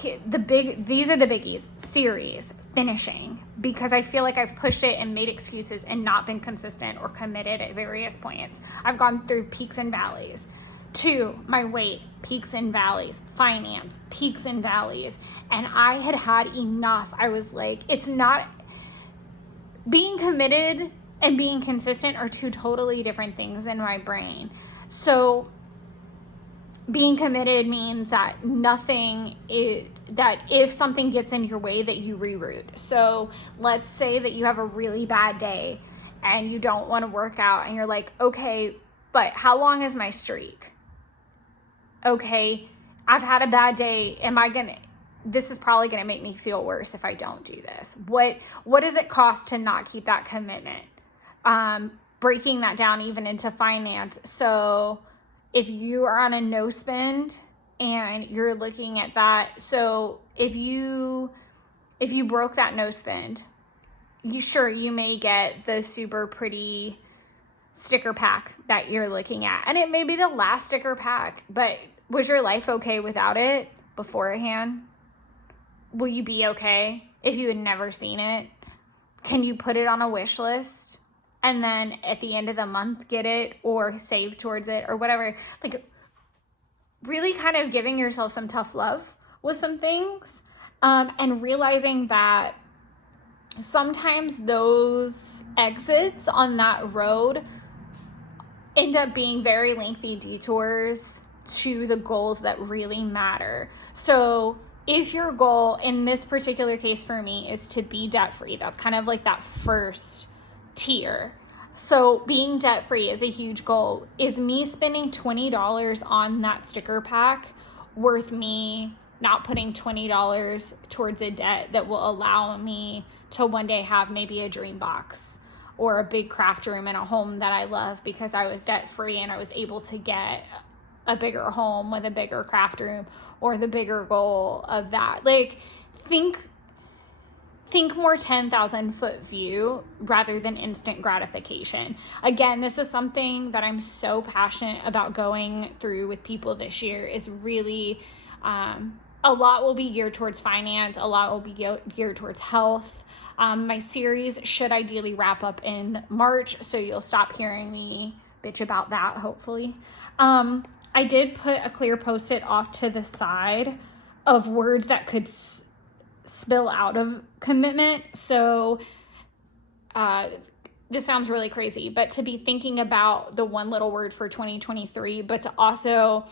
are the biggies. Series, finishing, because I feel like I've pushed it and made excuses and not been consistent or committed at various points. I've gone through peaks and valleys. 2, my weight, peaks and valleys. Finance, peaks and valleys. And I had enough. I was like, it's not, being committed and being consistent are two totally different things in my brain. So being committed means that that if something gets in your way, that you reroute. So let's say that you have a really bad day and you don't want to work out, and you're like, okay, but how long is my streak? Okay, I've had a bad day. This is probably gonna make me feel worse if I don't do this. What does it cost to not keep that commitment? Breaking that down even into finance. So if you are on a no spend and you're looking at that, so if you broke that no spend, you may get the super pretty sticker pack that you're looking at, and it may be the last sticker pack, but was your life okay without it beforehand? Will you be okay if you had never seen it? Can you put it on a wish list and then at the end of the month get it, or save towards it, or whatever? Like, really kind of giving yourself some tough love with some things, and realizing that sometimes those exits on that road end up being very lengthy detours to the goals that really matter. So if your goal in this particular case for me is to be debt free, that's kind of like that first tier. So being debt free is a huge goal. Is me spending $20 on that sticker pack worth me not putting $20 towards a debt that will allow me to one day have maybe a dream box or a big craft room in a home that I love because I was debt free and I was able to get a bigger home with a bigger craft room, or the bigger goal of that? Like, think more 10,000 foot view rather than instant gratification. Again, this is something that I'm so passionate about going through with people this year. Is really a lot will be geared towards finance, a lot will be geared towards health. My series should ideally wrap up in March, so you'll stop hearing me bitch about that, hopefully. I did put a clear post-it off to the side of words that could spill out of commitment. So this sounds really crazy, but to be thinking about the one little word for 2023, but to also,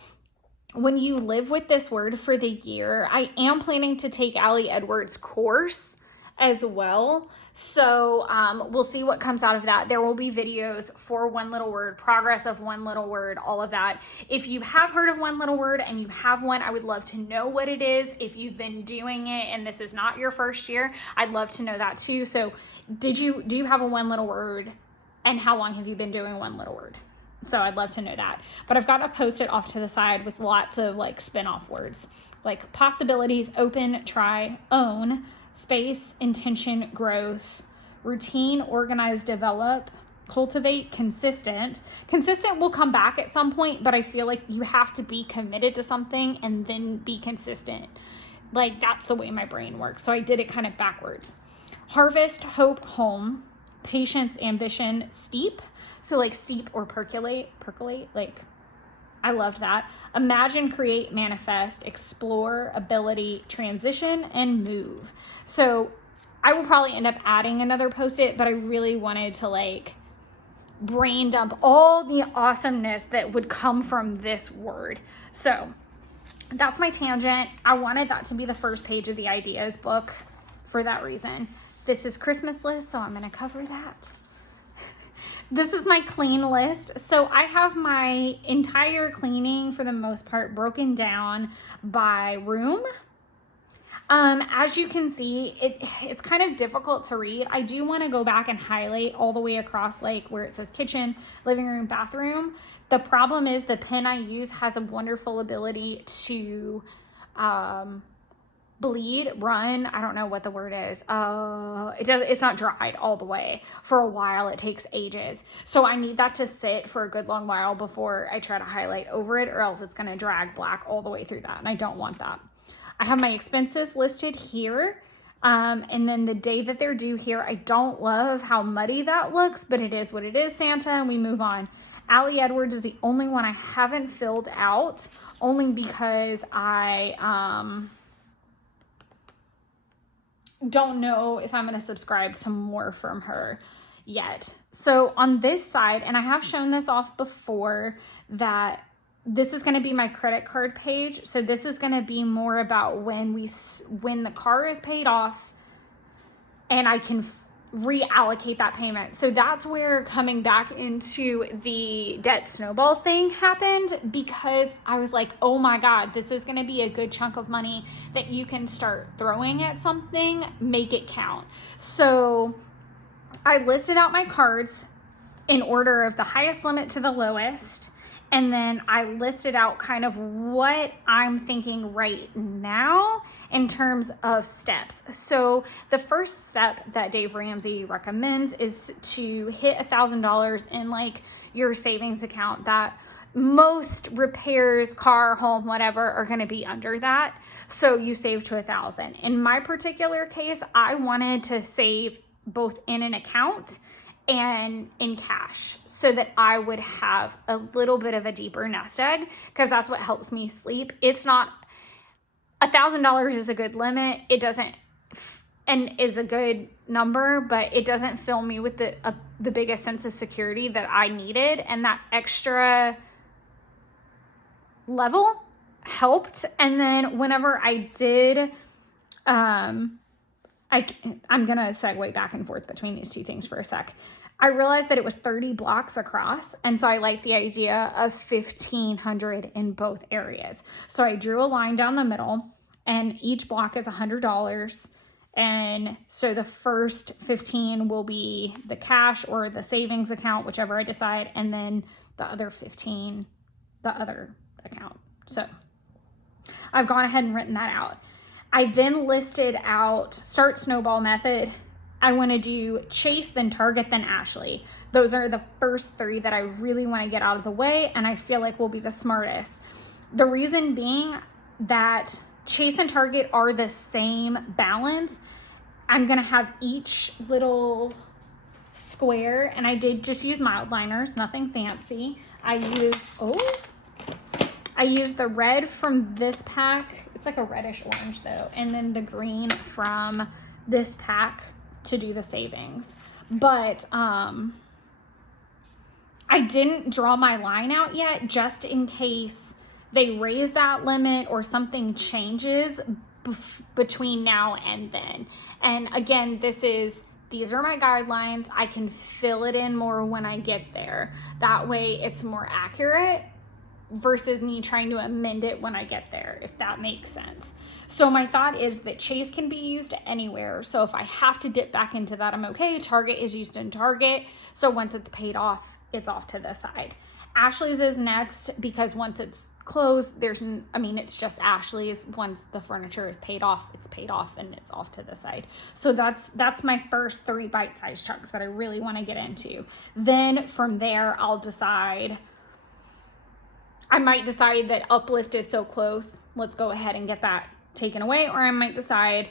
when you live with this word for the year, I am planning to take Allie Edwards' course as well. So we'll see what comes out of that. There will be videos for one little word, progress of one little word, all of that. If you have heard of one little word and you have one, I would love to know what it is. If you've been doing it and this is not your first year, I'd love to know that too. So do you have a one little word, and how long have you been doing one little word? So I'd love to know that. But I've got to post it off to the side with lots of like spin-off words, like possibilities, open, try, own, space, intention, growth, routine, organize, develop, cultivate, consistent. Consistent will come back at some point, but I feel like you have to be committed to something and then be consistent. Like, that's the way my brain works. So I did it kind of backwards. Harvest, hope, home, patience, ambition, steep. So like steep or percolate, like, I loved that. Imagine, create, manifest, explore, ability, transition, and move. So I will probably end up adding another post-it, but I really wanted to like brain dump all the awesomeness that would come from this word. So that's my tangent. I wanted that to be the first page of the ideas book for that reason. This is Christmas list, so I'm going to cover that. This is my clean list. So I have my entire cleaning for the most part broken down by room. As you can see, it's kind of difficult to read. I do want to go back and highlight all the way across, like where it says kitchen, living room, bathroom. The problem is the pen I use has a wonderful ability to bleed, run, I don't know what the word is. It's not dried all the way. For a while, it takes ages. So I need that to sit for a good long while before I try to highlight over it, or else it's going to drag black all the way through that, and I don't want that. I have my expenses listed here, and then the day that they're due here. I don't love how muddy that looks, but it is what it is, Santa, and we move on. Allie Edwards is the only one I haven't filled out, only because I don't know if I'm going to subscribe to more from her yet. So on this side, and I have shown this off before, that this is going to be my credit card page. So this is going to be more about when the car is paid off and I can reallocate that payment. So that's where coming back into the debt snowball thing happened, because I was like, oh my God, this is going to be a good chunk of money that you can start throwing at something, make it count. So I listed out my cards in order of the highest limit to the lowest. And then I listed out kind of what I'm thinking right now in terms of steps. So the first step that Dave Ramsey recommends is to hit $1,000 in like your savings account. That most repairs, car, home, whatever, are going to be under that. So you save to 1,000. In my particular case, I wanted to save both in an account and in cash so that I would have a little bit of a deeper nest egg, because that's what helps me sleep. It's not, $1,000 is a good limit. It doesn't, and is a good number, but it doesn't fill me with the biggest sense of security that I needed. And that extra level helped. And then whenever I did, I'm going to segue back and forth between these two things for a sec. I realized that it was 30 blocks across. And so I liked the idea of 1,500 in both areas. So I drew a line down the middle, and each block is $100. And so the first 15 will be the cash or the savings account, whichever I decide. And then the other 15, the other account. So I've gone ahead and written that out. I then listed out start snowball method. I want to do Chase, then Target, then Ashley. Those are the first three that I really want to get out of the way, and I feel like will be the smartest. The reason being that Chase and Target are the same balance. I'm going to have each little square, and I did just use mild liners, nothing fancy. I used the red from this pack. It's like a reddish orange though. And then the green from this pack to do the savings. But I didn't draw my line out yet, just in case they raise that limit or something changes between now and then. And again, these are my guidelines. I can fill it in more when I get there. That way it's more accurate versus me trying to amend it when I get there, if that makes sense. So my thought is that Chase can be used anywhere. So if I have to dip back into that, I'm okay. Target is used in Target. So once it's paid off, it's off to the side. Ashley's is next, because once it's closed, it's just Ashley's. Once the furniture is paid off, it's paid off and it's off to the side. So that's my first 3 bite-sized chunks that I really want to get into. Then from there, I'll decide. I might decide that Uplift is so close, let's go ahead and get that taken away. Or I might decide,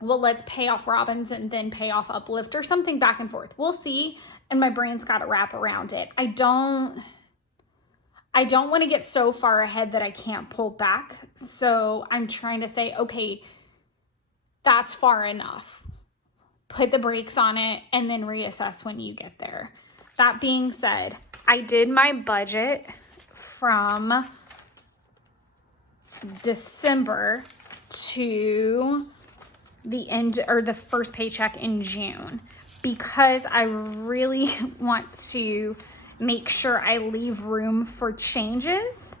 well, let's pay off Robbins and then pay off Uplift, or something back and forth. We'll see. And my brain's got to wrap around it. I don't want to get so far ahead that I can't pull back. So I'm trying to say, okay, that's far enough. Put the brakes on it and then reassess when you get there. That being said, I did my budget from December to the end, or the first paycheck in June, because I really want to make sure I leave room for changes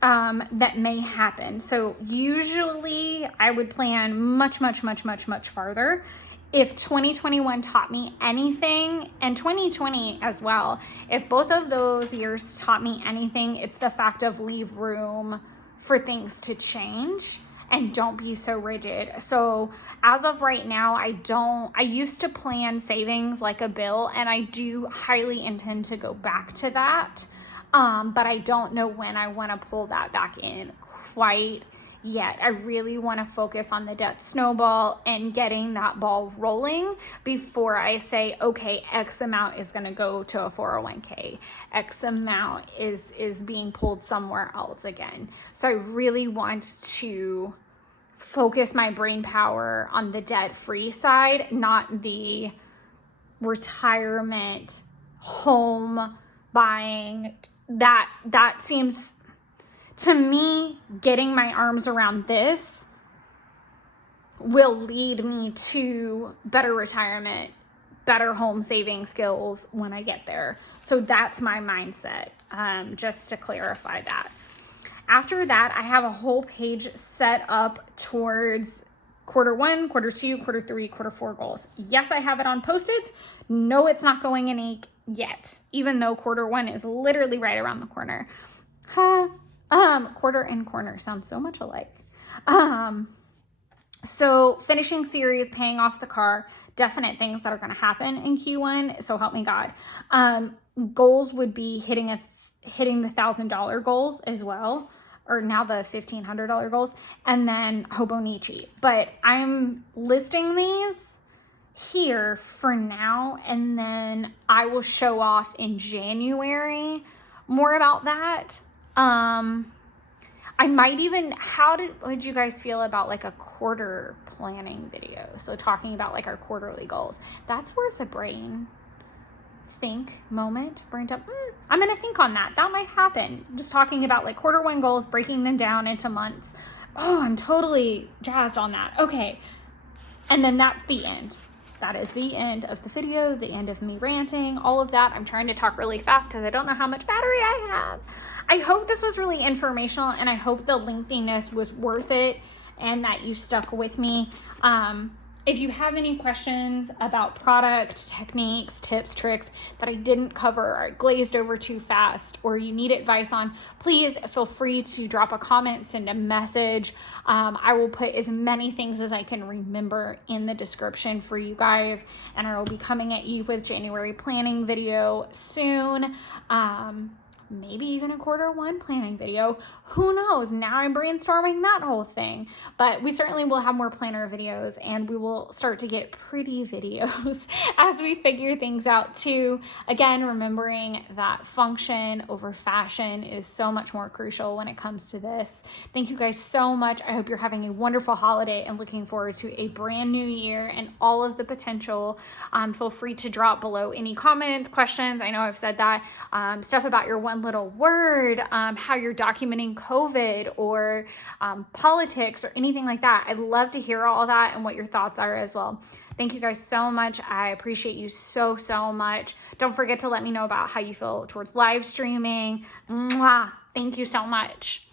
that may happen. So usually I would plan much farther. If 2021 taught me anything, and 2020 as well, if both of those years taught me anything, it's the fact of leave room for things to change and don't be so rigid. So as of right now, I used to plan savings like a bill, and I do highly intend to go back to that. But I don't know when I want to pull that back in quite yet. I really want to focus on the debt snowball and getting that ball rolling before I say, okay, X amount is going to go to a 401k. X amount is being pulled somewhere else again. So I really want to focus my brain power on the debt-free side, not the retirement, home buying, that seems to me, getting my arms around this will lead me to better retirement, better home saving skills when I get there. So that's my mindset, just to clarify that. After that, I have a whole page set up towards quarter 1, quarter 2, quarter 3, quarter 4 goals. Yes, I have it on Post-its. No, it's not going in ink yet, even though quarter 1 is literally right around the corner. Quarter and corner sound so much alike. So finishing series, paying off the car, definite things that are going to happen in Q1. So help me God. Goals would be hitting the $1,000 goals as well, or now the $1,500 goals, and then Hobonichi. But I'm listing these here for now, and then I will show off in January more about that. I might even, would you guys feel about like a quarter planning video? So talking about like our quarterly goals. That's worth a brain dump. I'm going to think on that. That might happen. Just talking about like quarter 1 goals, breaking them down into months. Oh, I'm totally jazzed on that. Okay. And then that's the end. That is the end of the video, the end of me ranting, all of that. I'm trying to talk really fast because I don't know how much battery I have. I hope this was really informational, and I hope the lengthiness was worth it and that you stuck with me. If you have any questions about product, techniques, tips, tricks that I didn't cover or I glazed over too fast, or you need advice on, please feel free to drop a comment, send a message. I will put as many things as I can remember in the description for you guys, and I will be coming at you with January planning video soon. Maybe even a quarter 1 planning video. Who knows? Now I'm brainstorming that whole thing. But we certainly will have more planner videos, and we will start to get pretty videos as we figure things out too. Again, remembering that function over fashion is so much more crucial when it comes to this. Thank you guys so much. I hope you're having a wonderful holiday and looking forward to a brand new year and all of the potential. Feel free to drop below any comments, questions. I know I've said that. Stuff about your one little word, how you're documenting COVID or politics or anything like that. I'd love to hear all that and what your thoughts are as well. Thank you guys so much. I appreciate you so much. Don't forget to let me know about how you feel towards live streaming. Mwah! Thank you so much.